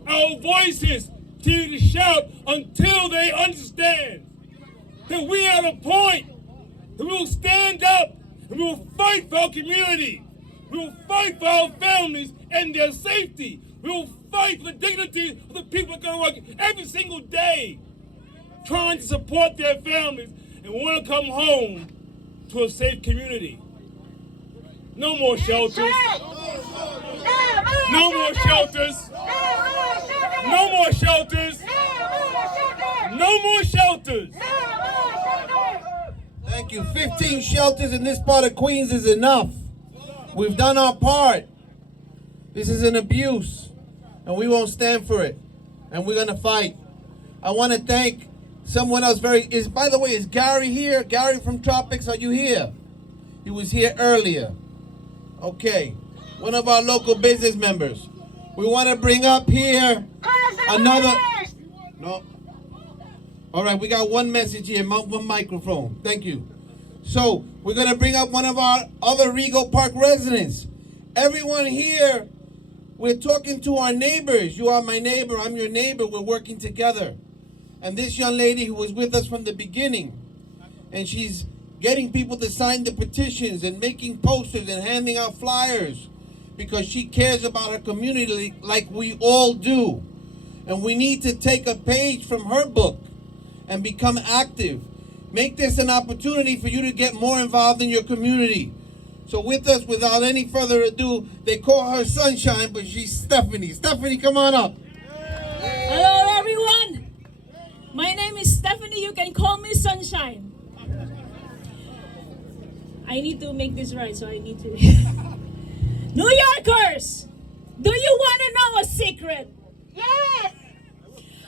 Our voices continue to shout until they understand that we are at a point that we will stand up and we will fight for our community. We will fight for our families and their safety. We will fight for the dignity of the people that go to work every single day, trying to support their families and want to come home to a safe community. No more shelters. No more shelters. No more shelters. No more shelters. Thank you. 15 shelters in this part of Queens is enough. We've done our part. This is an abuse, and we won't stand for it. And we're gonna fight. I want to thank someone else. By the way, is Gary here? Gary from Tropics, are you here? He was here earlier. Okay, one of our local business members. We want to bring up here another. No. All right, we got one message here, one microphone. Thank you. So we're gonna bring up one of our other Rego Park residents. Everyone here, we're talking to our neighbors. You are my neighbor, I'm your neighbor, we're working together. And this young lady who was with us from the beginning, and she's getting people to sign the petitions and making posters and handing out flyers because she cares about her community like we all do. And we need to take a page from her book and become active. Make this an opportunity for you to get more involved in your community. So with us, without any further ado, they call her Sunshine, but she's Stephanie. Stephanie, come on up. Hello, everyone. My name is Stephanie. You can call me Sunshine. I need to make this right, so I need to. New Yorkers, do you want to know a secret? Yes!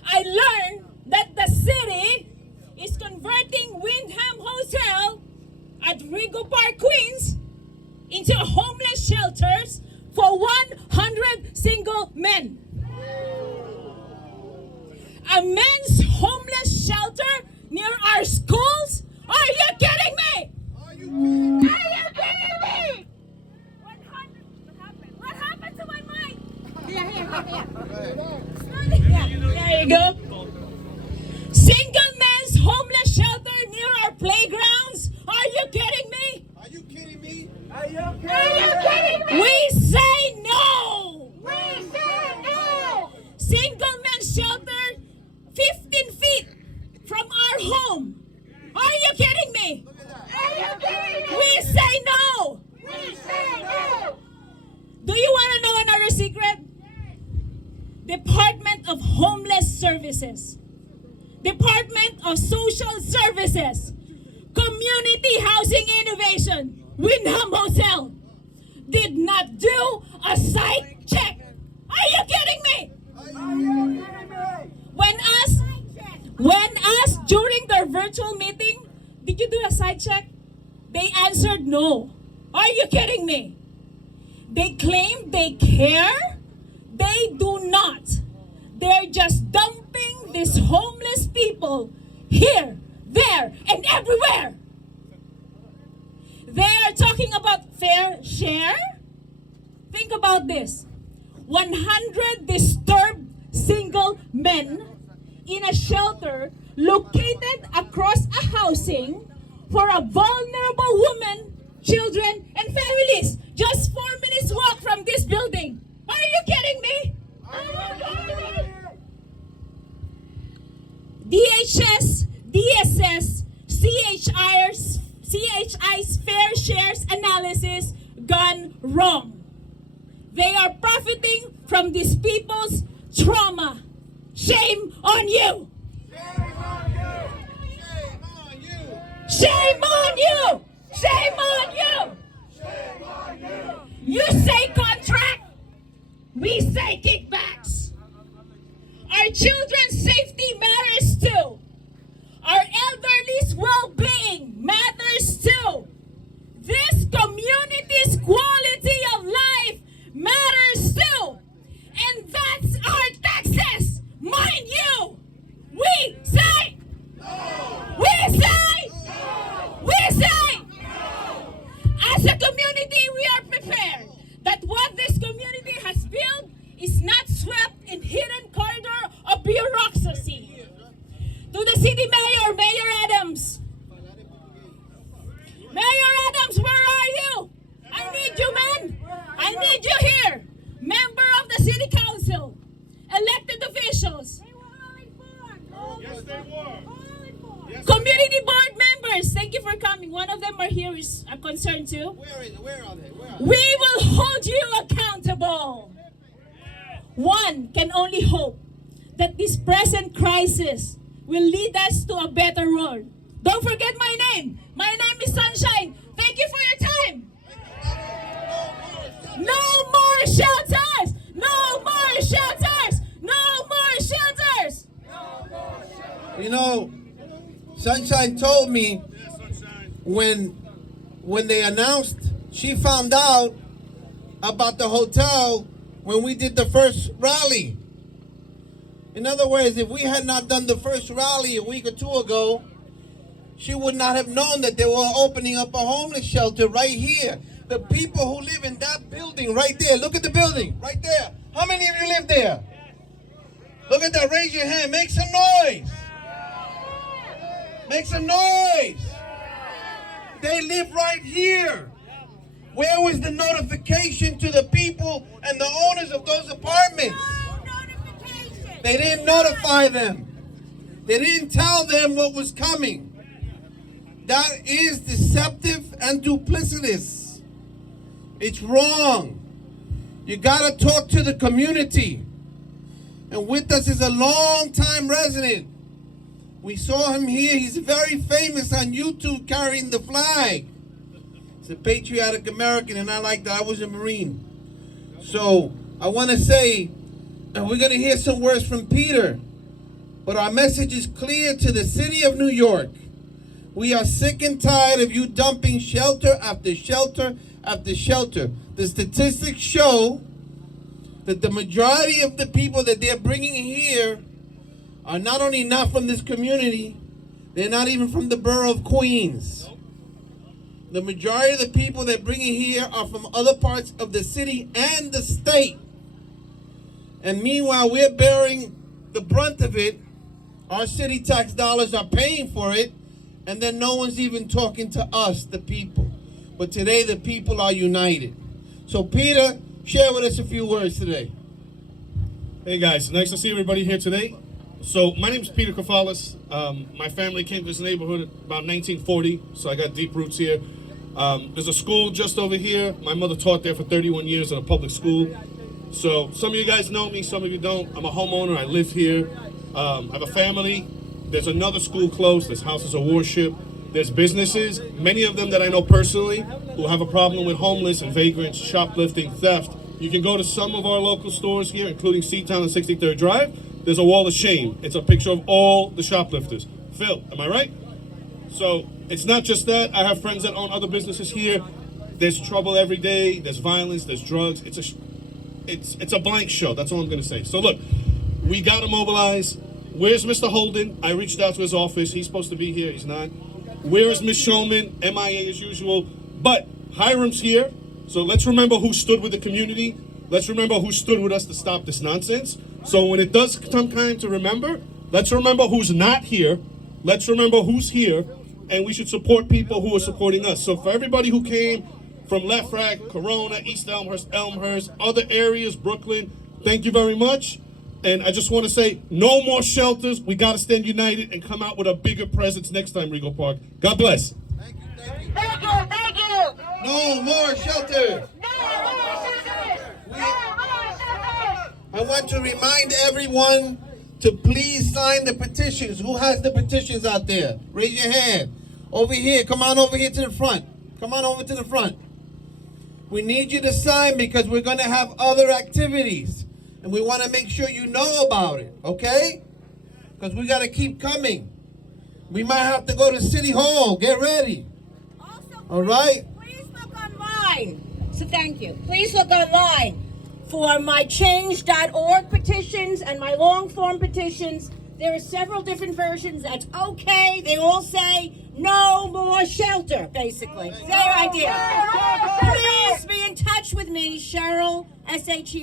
I learned that the city is converting Windham Hotel at Rego Park, Queens into homeless shelters for 100 single men. A men's homeless shelter near our schools? Are you kidding me? Are you kidding me? What happened to my mic? Here. There you go. Single men's homeless shelter near our playgrounds? Are you kidding me? Are you kidding me? Are you kidding me? We say no! We say no! Single men's shelter 15 feet from our home. Are you kidding me? Are you kidding me? We say no! We say no! Do you want to know another secret? Department of Homeless Services, Department of Social Services, Community Housing Innovation, Windham Hotel, did not do a site check. Are you kidding me? When asked during their virtual meeting, did you do a site check? They answered no. Are you kidding me? They claim they care. They do not. They're just dumping these homeless people here, there, and everywhere. They are talking about fair share. Think about this. 100 disturbed single men in a shelter located across a housing for a vulnerable woman, children, and families. Just 4 minutes walk from this building. Are you kidding me? DHS, DSS, CHI's fair shares analysis gone wrong. They are profiting from these people's trauma. Shame on you! Shame on you! Shame on you! Shame on you! You say contract, we say kickbacks. Our children's safety matters too. Our elderly's well-being matters too. This community's quality of life matters too. And that's our taxes. Mind you, we say, we say, we say, as a community, we are prepared that what this community has built is not swept in hidden corridor of bureaucracy. To the city mayor, Mayor Adams. Mayor Adams, where are you? I need you, man. I need you here. Member of the city council, elected officials. Yes, they were. Community board members, thank you for coming. One of them are here is a concern too. Where are they? We will hold you accountable. One can only hope that this present crisis will lead us to a better world. Don't forget my name. My name is Sunshine. Thank you for your time. No more shelters! No more shelters! No more shelters! You know, Sunshine told me when they announced, she found out about the hotel when we did the first rally. In other words, if we had not done the first rally a week or two ago, she would not have known that they were opening up a homeless shelter right here. The people who live in that building right there, look at the building right there. How many of you live there? Look at that, raise your hand, make some noise. Make some noise. They live right here. Where was the notification to the people and the owners of those apartments? They didn't notify them. They didn't tell them what was coming. That is deceptive and duplicitous. It's wrong. You gotta talk to the community. And with us is a long-time resident. We saw him here. He's very famous on YouTube carrying the flag. He's a patriotic American, and I like that. I was a Marine. So I want to say, and we're going to hear some words from Peter, but our message is clear to the city of New York. We are sick and tired of you dumping shelter after shelter after shelter. The statistics show that the majority of the people that they're bringing here are not only not from this community, they're not even from the borough of Queens. The majority of the people they're bringing here are from other parts of the city and the state. And meanwhile, we're bearing the brunt of it. Our city tax dollars are paying for it, and then no one's even talking to us, the people. But today, the people are united. So, Peter, share with us a few words today. Hey, guys. Nice to see everybody here today. So, my name is Peter Kafalis. My family came to this neighborhood about 1940, so I got deep roots here. There's a school just over here. My mother taught there for 31 years in a public school. So some of you guys know me, some of you don't. I'm a homeowner, I live here. I have a family. There's another school close, there's houses of worship. There's businesses, many of them that I know personally, who have a problem with homeless and vagrants, shoplifting, theft. You can go to some of our local stores here, including Seatown and 63rd Drive. There's a wall of shame. It's a picture of all the shoplifters. Phil, am I right? So it's not just that. I have friends that own other businesses here. There's trouble every day. There's violence. There's drugs. It's a blank show. That's all I'm going to say. So look, we got to mobilize. Where's Mr. Holden? I reached out to his office. He's supposed to be here. He's not. Where is Ms. Shulman? MIA as usual. But Hiram's here. So let's remember who stood with the community. Let's remember who stood with us to stop this nonsense. So when it does come time to remember, let's remember who's not here. Let's remember who's here. And we should support people who are supporting us. So for everybody who came from Lefrak, Corona, East Elmhurst, other areas, Brooklyn, thank you very much. And I just want to say, no more shelters. We got to stand united and come out with a bigger presence next time, Rego Park. God bless. Thank you. No more shelters. I want to remind everyone to please sign the petitions. Who has the petitions out there? Raise your hand. Over here. Come on over here to the front. Come on over to the front. We need you to sign because we're going to have other activities. and we want to make sure you know about it, okay? Because we got to keep coming. We might have to go to City Hall. Get ready. Also, all right? Please look online. So thank you. Please look online for my change.org petitions and my long form petitions. There are several different versions. That's okay. They all say no more shelter, basically. Their idea. Please be in touch with me, Cheryl, SHERYL.FETIK,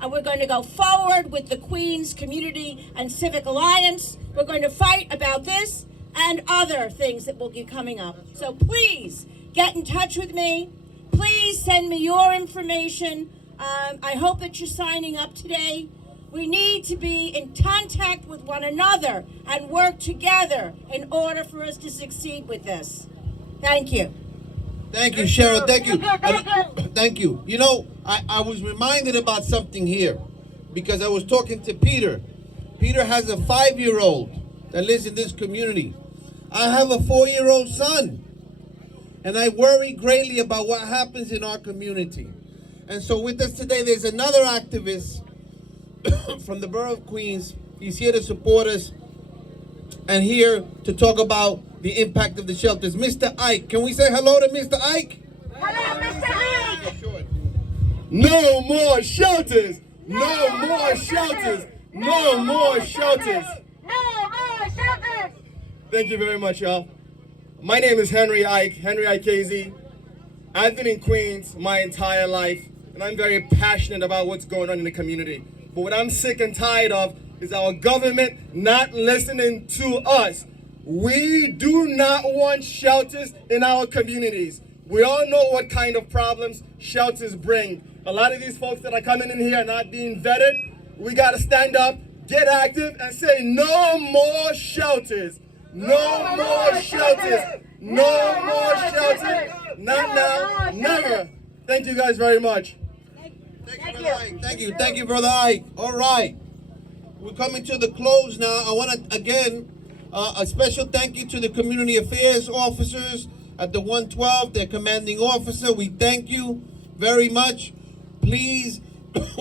and we're going to go forward with the Queens Community and Civic Alliance. We're going to fight about this and other things that will be coming up. So please get in touch with me. Please send me your information. I hope that you're signing up today. We need to be in contact with one another and work together in order for us to succeed with this. Thank you. Thank you, Cheryl. Thank you. Thank you. You know, I was reminded about something here because I was talking to Peter. Peter has a 5-year-old that lives in this community. I have a 4-year-old son, and I worry greatly about what happens in our community. And so with us today, there's another activist from the borough of Queens. He's here to support us and here to talk about the impact of the shelters. Mr. Ike, can we say hello to Mr. Ike? Hello, Mr. Ike. No more shelters! No more shelters! No more shelters! No more shelters! Thank you very much, y'all. My name is Henry Ike, Henry IKZ. I've been in Queens my entire life, and I'm very passionate about what's going on in the community. But what I'm sick and tired of is our government not listening to us. We do not want shelters in our communities. We all know what kind of problems shelters bring. A lot of these folks that are coming in here are not being vetted. We got to stand up, get active, and say no more shelters. No more shelters. No more shelters. Not now, never. Thank you guys very much. Thank you, Ike. Thank you, Brother Ike. All right. We're coming to the close now. I want to, again, a special thank you to the community affairs officers at the 112, their commanding officer. We thank you very much. Please,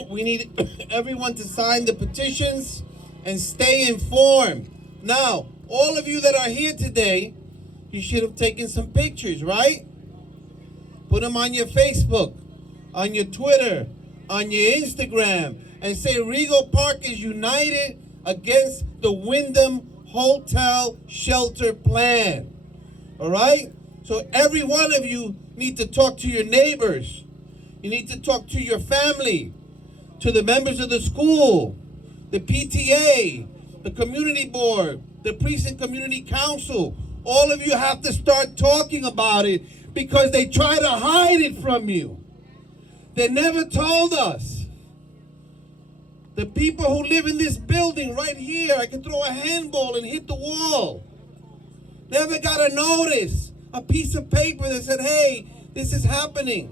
we need everyone to sign the petitions and stay informed. Now, all of you that are here today, you should have taken some pictures, right? Put them on your Facebook, on your Twitter, on your Instagram, and say Rego Park is united against the Wyndham Hotel Shelter Plan. All right? So every one of you need to talk to your neighbors. You need to talk to your family, to the members of the school, the PTA, the community board, the precinct community council. All of you have to start talking about it because they try to hide it from you. They never told us. The people who live in this building right here, I could throw a handball and hit the wall. Never got a notice, a piece of paper that said, hey, this is happening.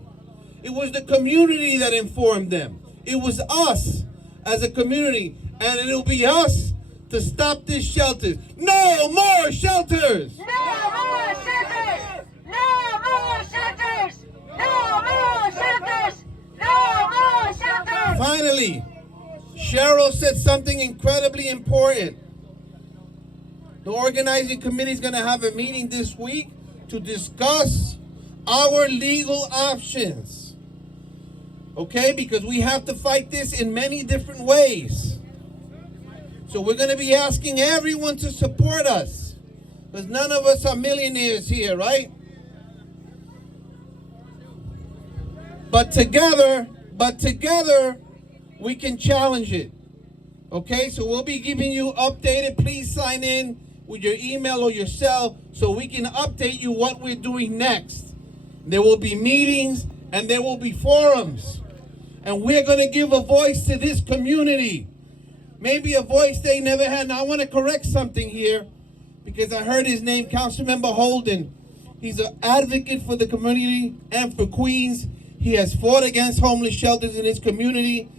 It was the community that informed them. It was us as a community, and it'll be us to stop these shelters. No more shelters! No more shelters! No more shelters! No more shelters! No more shelters! Finally, Cheryl said something incredibly important. The organizing committee is going to have a meeting this week to discuss our legal options. Okay, because we have to fight this in many different ways. So we're going to be asking everyone to support us, because none of us are millionaires here, right? But together, we can challenge it. Okay, so we'll be giving you updated. Please sign in with your email or your cell so we can update you what we're doing next. There will be meetings and there will be forums. And we're going to give a voice to this community. Maybe a voice they never had. Now I want to correct something here because I heard his name, Councilmember Holden. He's an advocate for the community and for Queens. He has fought against homeless shelters in his community.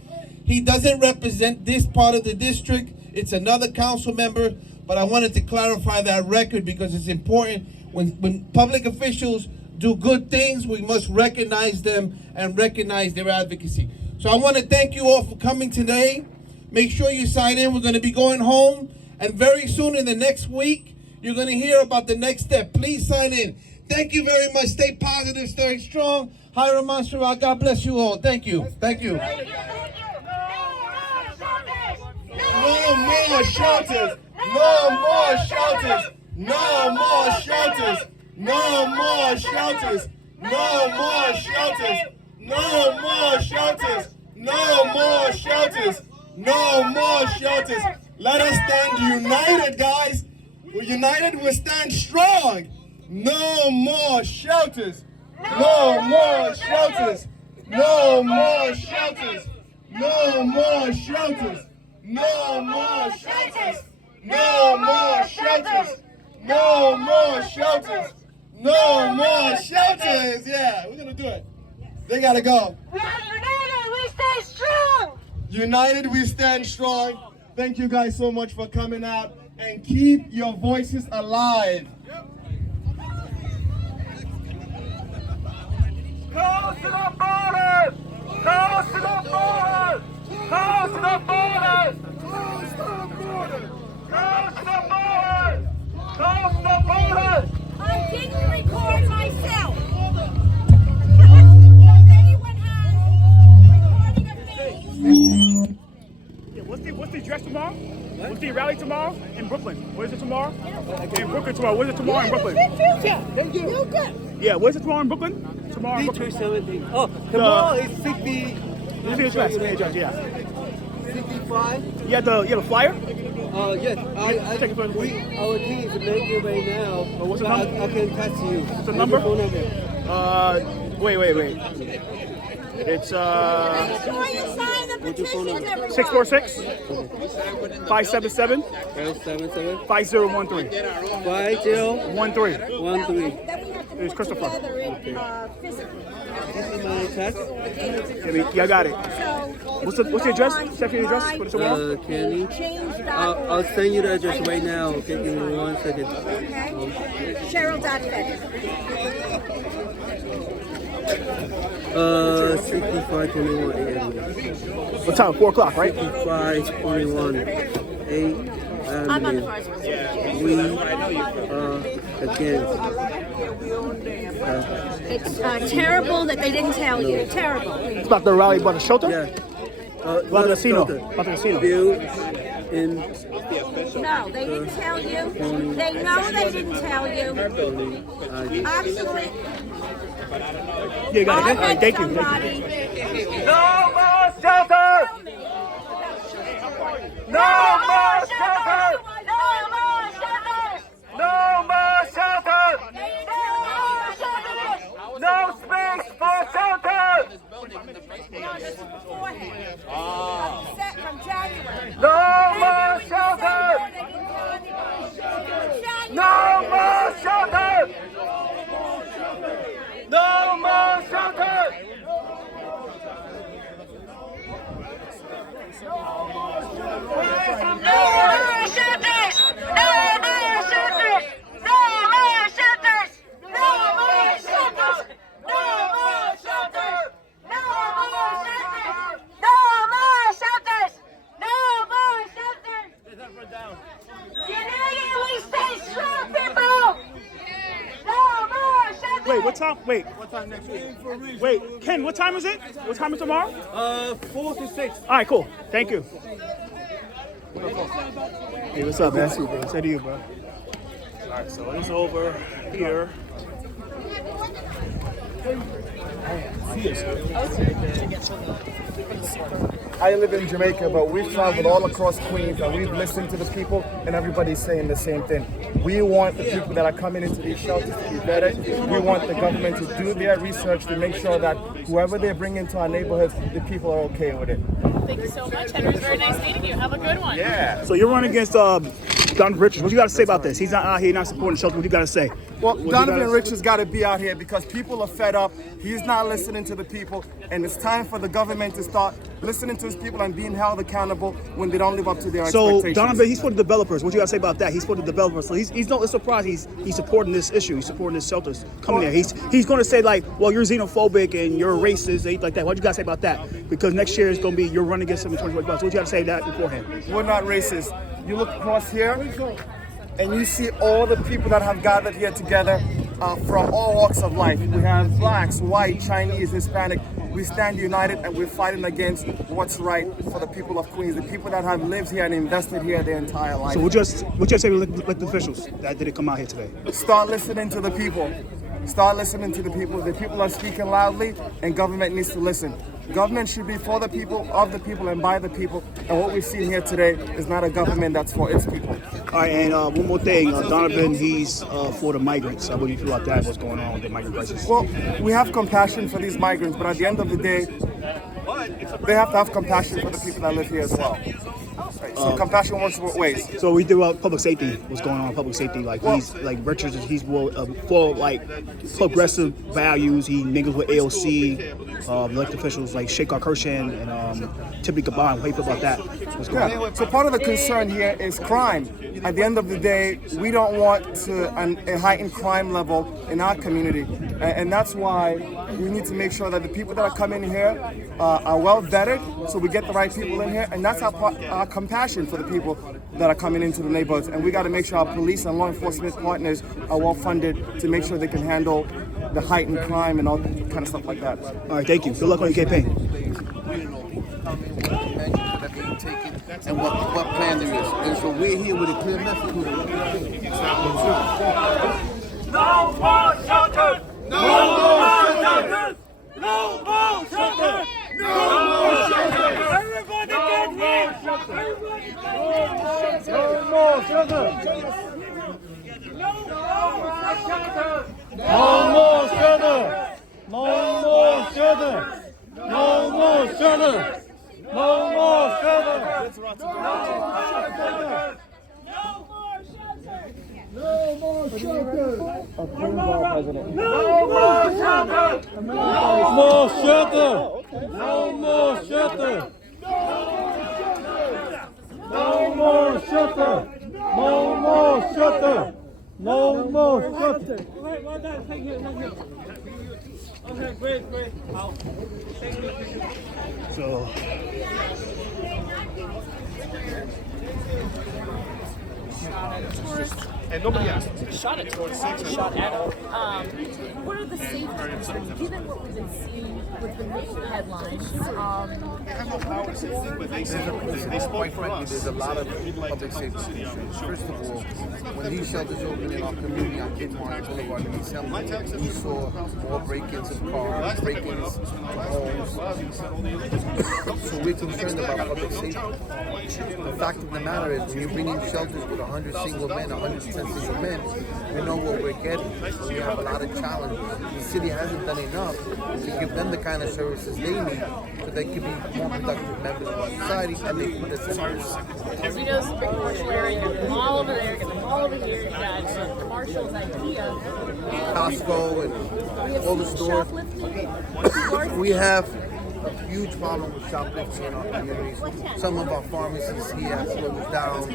He doesn't represent this part of the district. It's another council member, but I wanted to clarify that record because it's important. When public officials do good things, we must recognize them and recognize their advocacy. So I want to thank you all for coming today. Make sure you sign in. We're going to be going home. And very soon in the next week, you're going to hear about the next step. Please sign in. Thank you very much. Stay positive, stay strong. Hi, Monseratte. God bless you all. Thank you. Thank you. No more shelters. No more shelters. No more shelters. No more shelters. No more shelters. No more shelters. No more shelters. No more shelters. Let us stand united, guys. We're united, we stand strong. No more shelters. No more shelters. No more shelters. No more shelters. No more shelters. No more shelters. No more shelters. No more shelters. Yeah, we're gonna do it. They gotta go. We are united, we stay strong. United, we stand strong. Thank you guys so much for coming out and keep your voices alive. Close to the borders! Close to the borders! Close to the borders! Close to the borders! Close to the borders! Close to the borders! I didn't record myself. If anyone has recording of me. What's the address tomorrow? What's the rally tomorrow? In Brooklyn. What is it tomorrow? In Brooklyn tomorrow. What is it tomorrow in Brooklyn? Thank you. Yeah, what is it tomorrow in Brooklyn? Tomorrow in Brooklyn. 317. Oh, tomorrow is 60. What's the address? Yeah. 65. You have the flyer? Yes. Our team is making it right now. What's the number? I can text you. What's the number? Phone number. Wait. It's Make sure you sign the petitions, everyone. 646 577 577 5013. 5013. It's Christopher. Okay. This is my text. Yeah, I got it. What's the address? Check your address. What's tomorrow? Kenny. I'll send you the address right now. Okay, give me 1 second. Okay. Cheryl.Fed. 6521 a.m. What time? 4 o'clock, right? 6521 a.m. I'm on the first one. We again. It's terrible that they didn't tell you. Terrible. It's about the rally, about the shelter? Yeah. About the casino. About the casino. Build in. No, they didn't tell you. They know they didn't tell you. Actually, Yeah, got it. All right, thank you. No more shelters! No more shelters! No more shelters! No more shelters! No space for shelters! set from January. No more shelters! No more shelters! No more shelters! Wait, what time? Wait, what time next week? Wait, Ken, what time is it? What time is tomorrow? 4 to 6. All right, cool. Thank you. Hey, what's up, man? Say to you, bro. All right, so it's over here. I live in Jamaica, but we've traveled all across Queens and we've listened to the people and everybody's saying the same thing. We want the people that are coming into these shelters to be vetted. We want the government to do their research to make sure that whoever they bring into our neighborhoods, the people are okay with it. Thank you so much, Henry. It was very nice meeting you. Have a good one. Yeah. So you're running against Donovan Richards, what you got to say about this? He's not out here, not supporting the shelter. What you got to say? Well, Donovan Richards got to be out here because people are fed up. He's not listening to the people, and it's time for the government to start listening to his people and being held accountable when they don't live up to their expectations. So Donovan, he's for the developers. What you got to say about that? He's for the developers. So he's no surprise. He's supporting this issue. He's supporting this shelters coming there. He's going to say like, well, you're xenophobic and you're racist, and like that. What you got to say about that? Because next year it's going to be you're running against him in 2025. So what you got to say that beforehand? We're not racist. You look across here, and you see all the people that have gathered here together from all walks of life. We have blacks, white, Chinese, Hispanic. We stand united and we're fighting against what's right for the people of Queens, the people that have lived here and invested here their entire life. So what you say to elected officials that didn't come out here today? Start listening to the people. Start listening to the people. The people are speaking loudly and government needs to listen. Government should be for the people, of the people, and by the people. And what we've seen here today is not a government that's for its people. All right, and one more thing. Donovan, he's for the migrants. What do you feel about that? What's going on with the migrant crisis? Well, we have compassion for these migrants, but at the end of the day, they have to have compassion for the people that live here as well. Right, so compassion works both ways. So we do public safety. What's going on with public safety? Like he's like Richards. He's for like progressive values. He mingles with AOC, elected officials like Shekhar Kirshan and Tiffany Caban. How do you feel about that? What's going on? So part of the concern here is crime. At the end of the day, we don't want a heightened crime level in our community, and that's why we need to make sure that the people that are coming here are well vetted, so we get the right people in here, and that's our compassion for the people that are coming into the neighborhoods. And we got to make sure our police and law enforcement partners are well funded to make sure they can handle the heightened crime and all kind of stuff like that. All right, thank you. Good luck on your campaign. And what plan there is. And so we're here with a clear message. No more shelters! No more shelters! No more shelters! No more shelters! Everybody get here! Everybody get here! No more shelters! No more shelters! No more shelters! No more shelters! No more shelters! No more shelters! No more shelters! More shelter! No more shelter! No more shelter! No more shelter! No more shelter! Well done, thank you. Okay, great. Thank you. So. And nobody asked. Shot at towards 6 shot at him. What are the safety concerns, given what we've been seeing with the making headlines? They have no power to say anything, but they spoke for us. There's a lot of public safety issues. First of all, when these shelters opened in our community on Kidmont Boulevard in December, we saw more break-ins of cars, break-ins of homes. So we're concerned about public safety. The fact of the matter is, when you bring in shelters with 100 single men, 110 single men, we know what we're getting. We have a lot of challenges. The city hasn't done enough to give them the kind of services they need so they can be more productive members of our society, and they put us in risk. As we know, it's a big commercial area. You got them all over there, you got them all over here. You got Marshall's, IKEA, Costco, and all the stores. We have a huge problem with shoplifting in our communities. Some of our pharmacies here have closed down.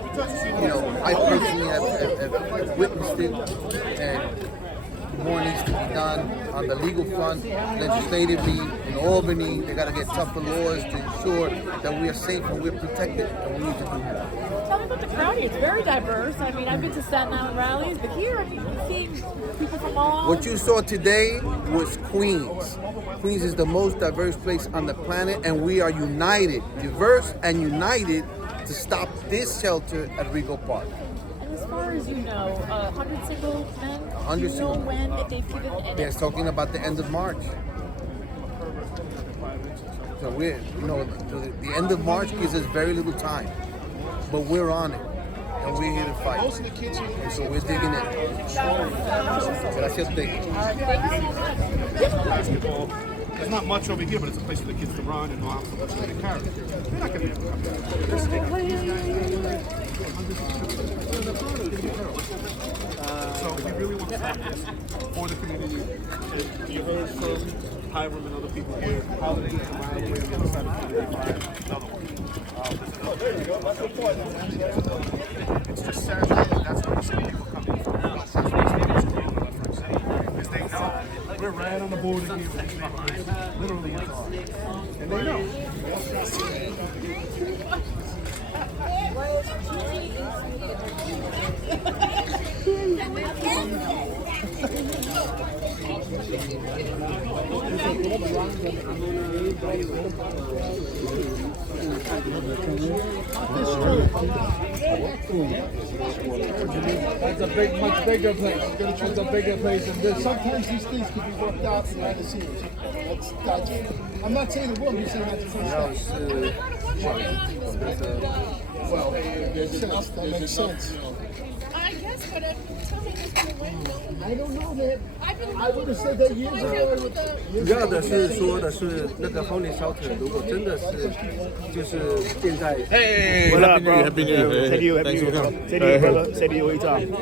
You know, I personally have witnessed it, and more needs to be done on the legal front. Legislatively, in Albany, they got to get tougher laws to ensure that we are safe and we're protected, and we need to do more. Tell me about the crowd here. It's very diverse. I mean, I've been to Staten Island rallies, but here I'm seeing people from all over. What you saw today was Queens. Queens is the most diverse place on the planet, and we are united, diverse and united, to stop this shelter at Rego Park. And as far as you know, 100 single men, 100 do you know when if they've given an They're talking about the end of March. So we're, you know, the end of March gives us very little time, but we're on it, and we're here to fight. And so we're digging in. Gracias, thank you. There's not much over here, but it's a place for the kids to run and walk and the carrot. They're not going to be able to come So we really want to stop this for the community. And you heard from Hiram and other people here how they get around the way on the other side of the another one. There you go. That's the point. It's just Saturday, and that's where the city people come in. Because they know we're right on the border here. Literally, it's ours. And they know. That's a big, much bigger place. That's a bigger place than this. Sometimes these things can be worked out behind the scenes. That's, I'm not saying it will, I'm saying that's the first step. Well, that makes sense. I guess, but tell me this in a way, I don't know that. I would have said that years ago. 主要的是说的是那个 homeless shelter， 如果真的是就是建在 What up, bro? Happy New Year. Say to you, happy New Year. Say to you, brother. Say to you anytime.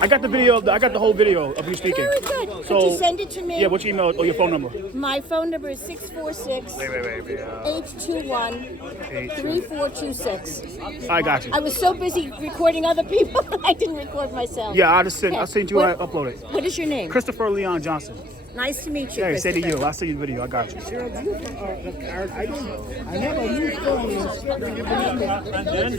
I got the video. I got the whole video of you speaking. Very good. So, Could you send it to me? Yeah, what's your email or your phone number? My phone number is 646-821-3426. I got you. I was so busy recording other people, I didn't record myself. Yeah, I sent you. I What- uploaded. What is your name? Christopher Leon Johnson. Nice to meet you, Yeah, say to Christopher. you. I'll send you the video. I got you. I have a new phone. And then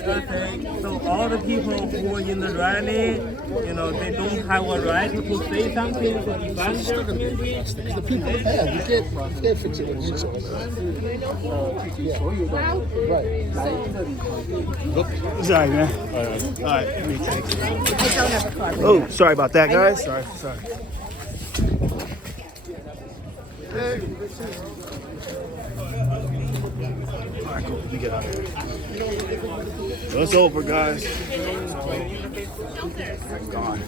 so all the people who are in the rally, you know, they don't have a right to say something to defend their community. The people have. You can't fix it with resources. Sorry, man. All right. Let me take it. Oh, sorry about that, guys. Sorry. All right, cool. Let me get out of here. So it's over, guys. It's gone.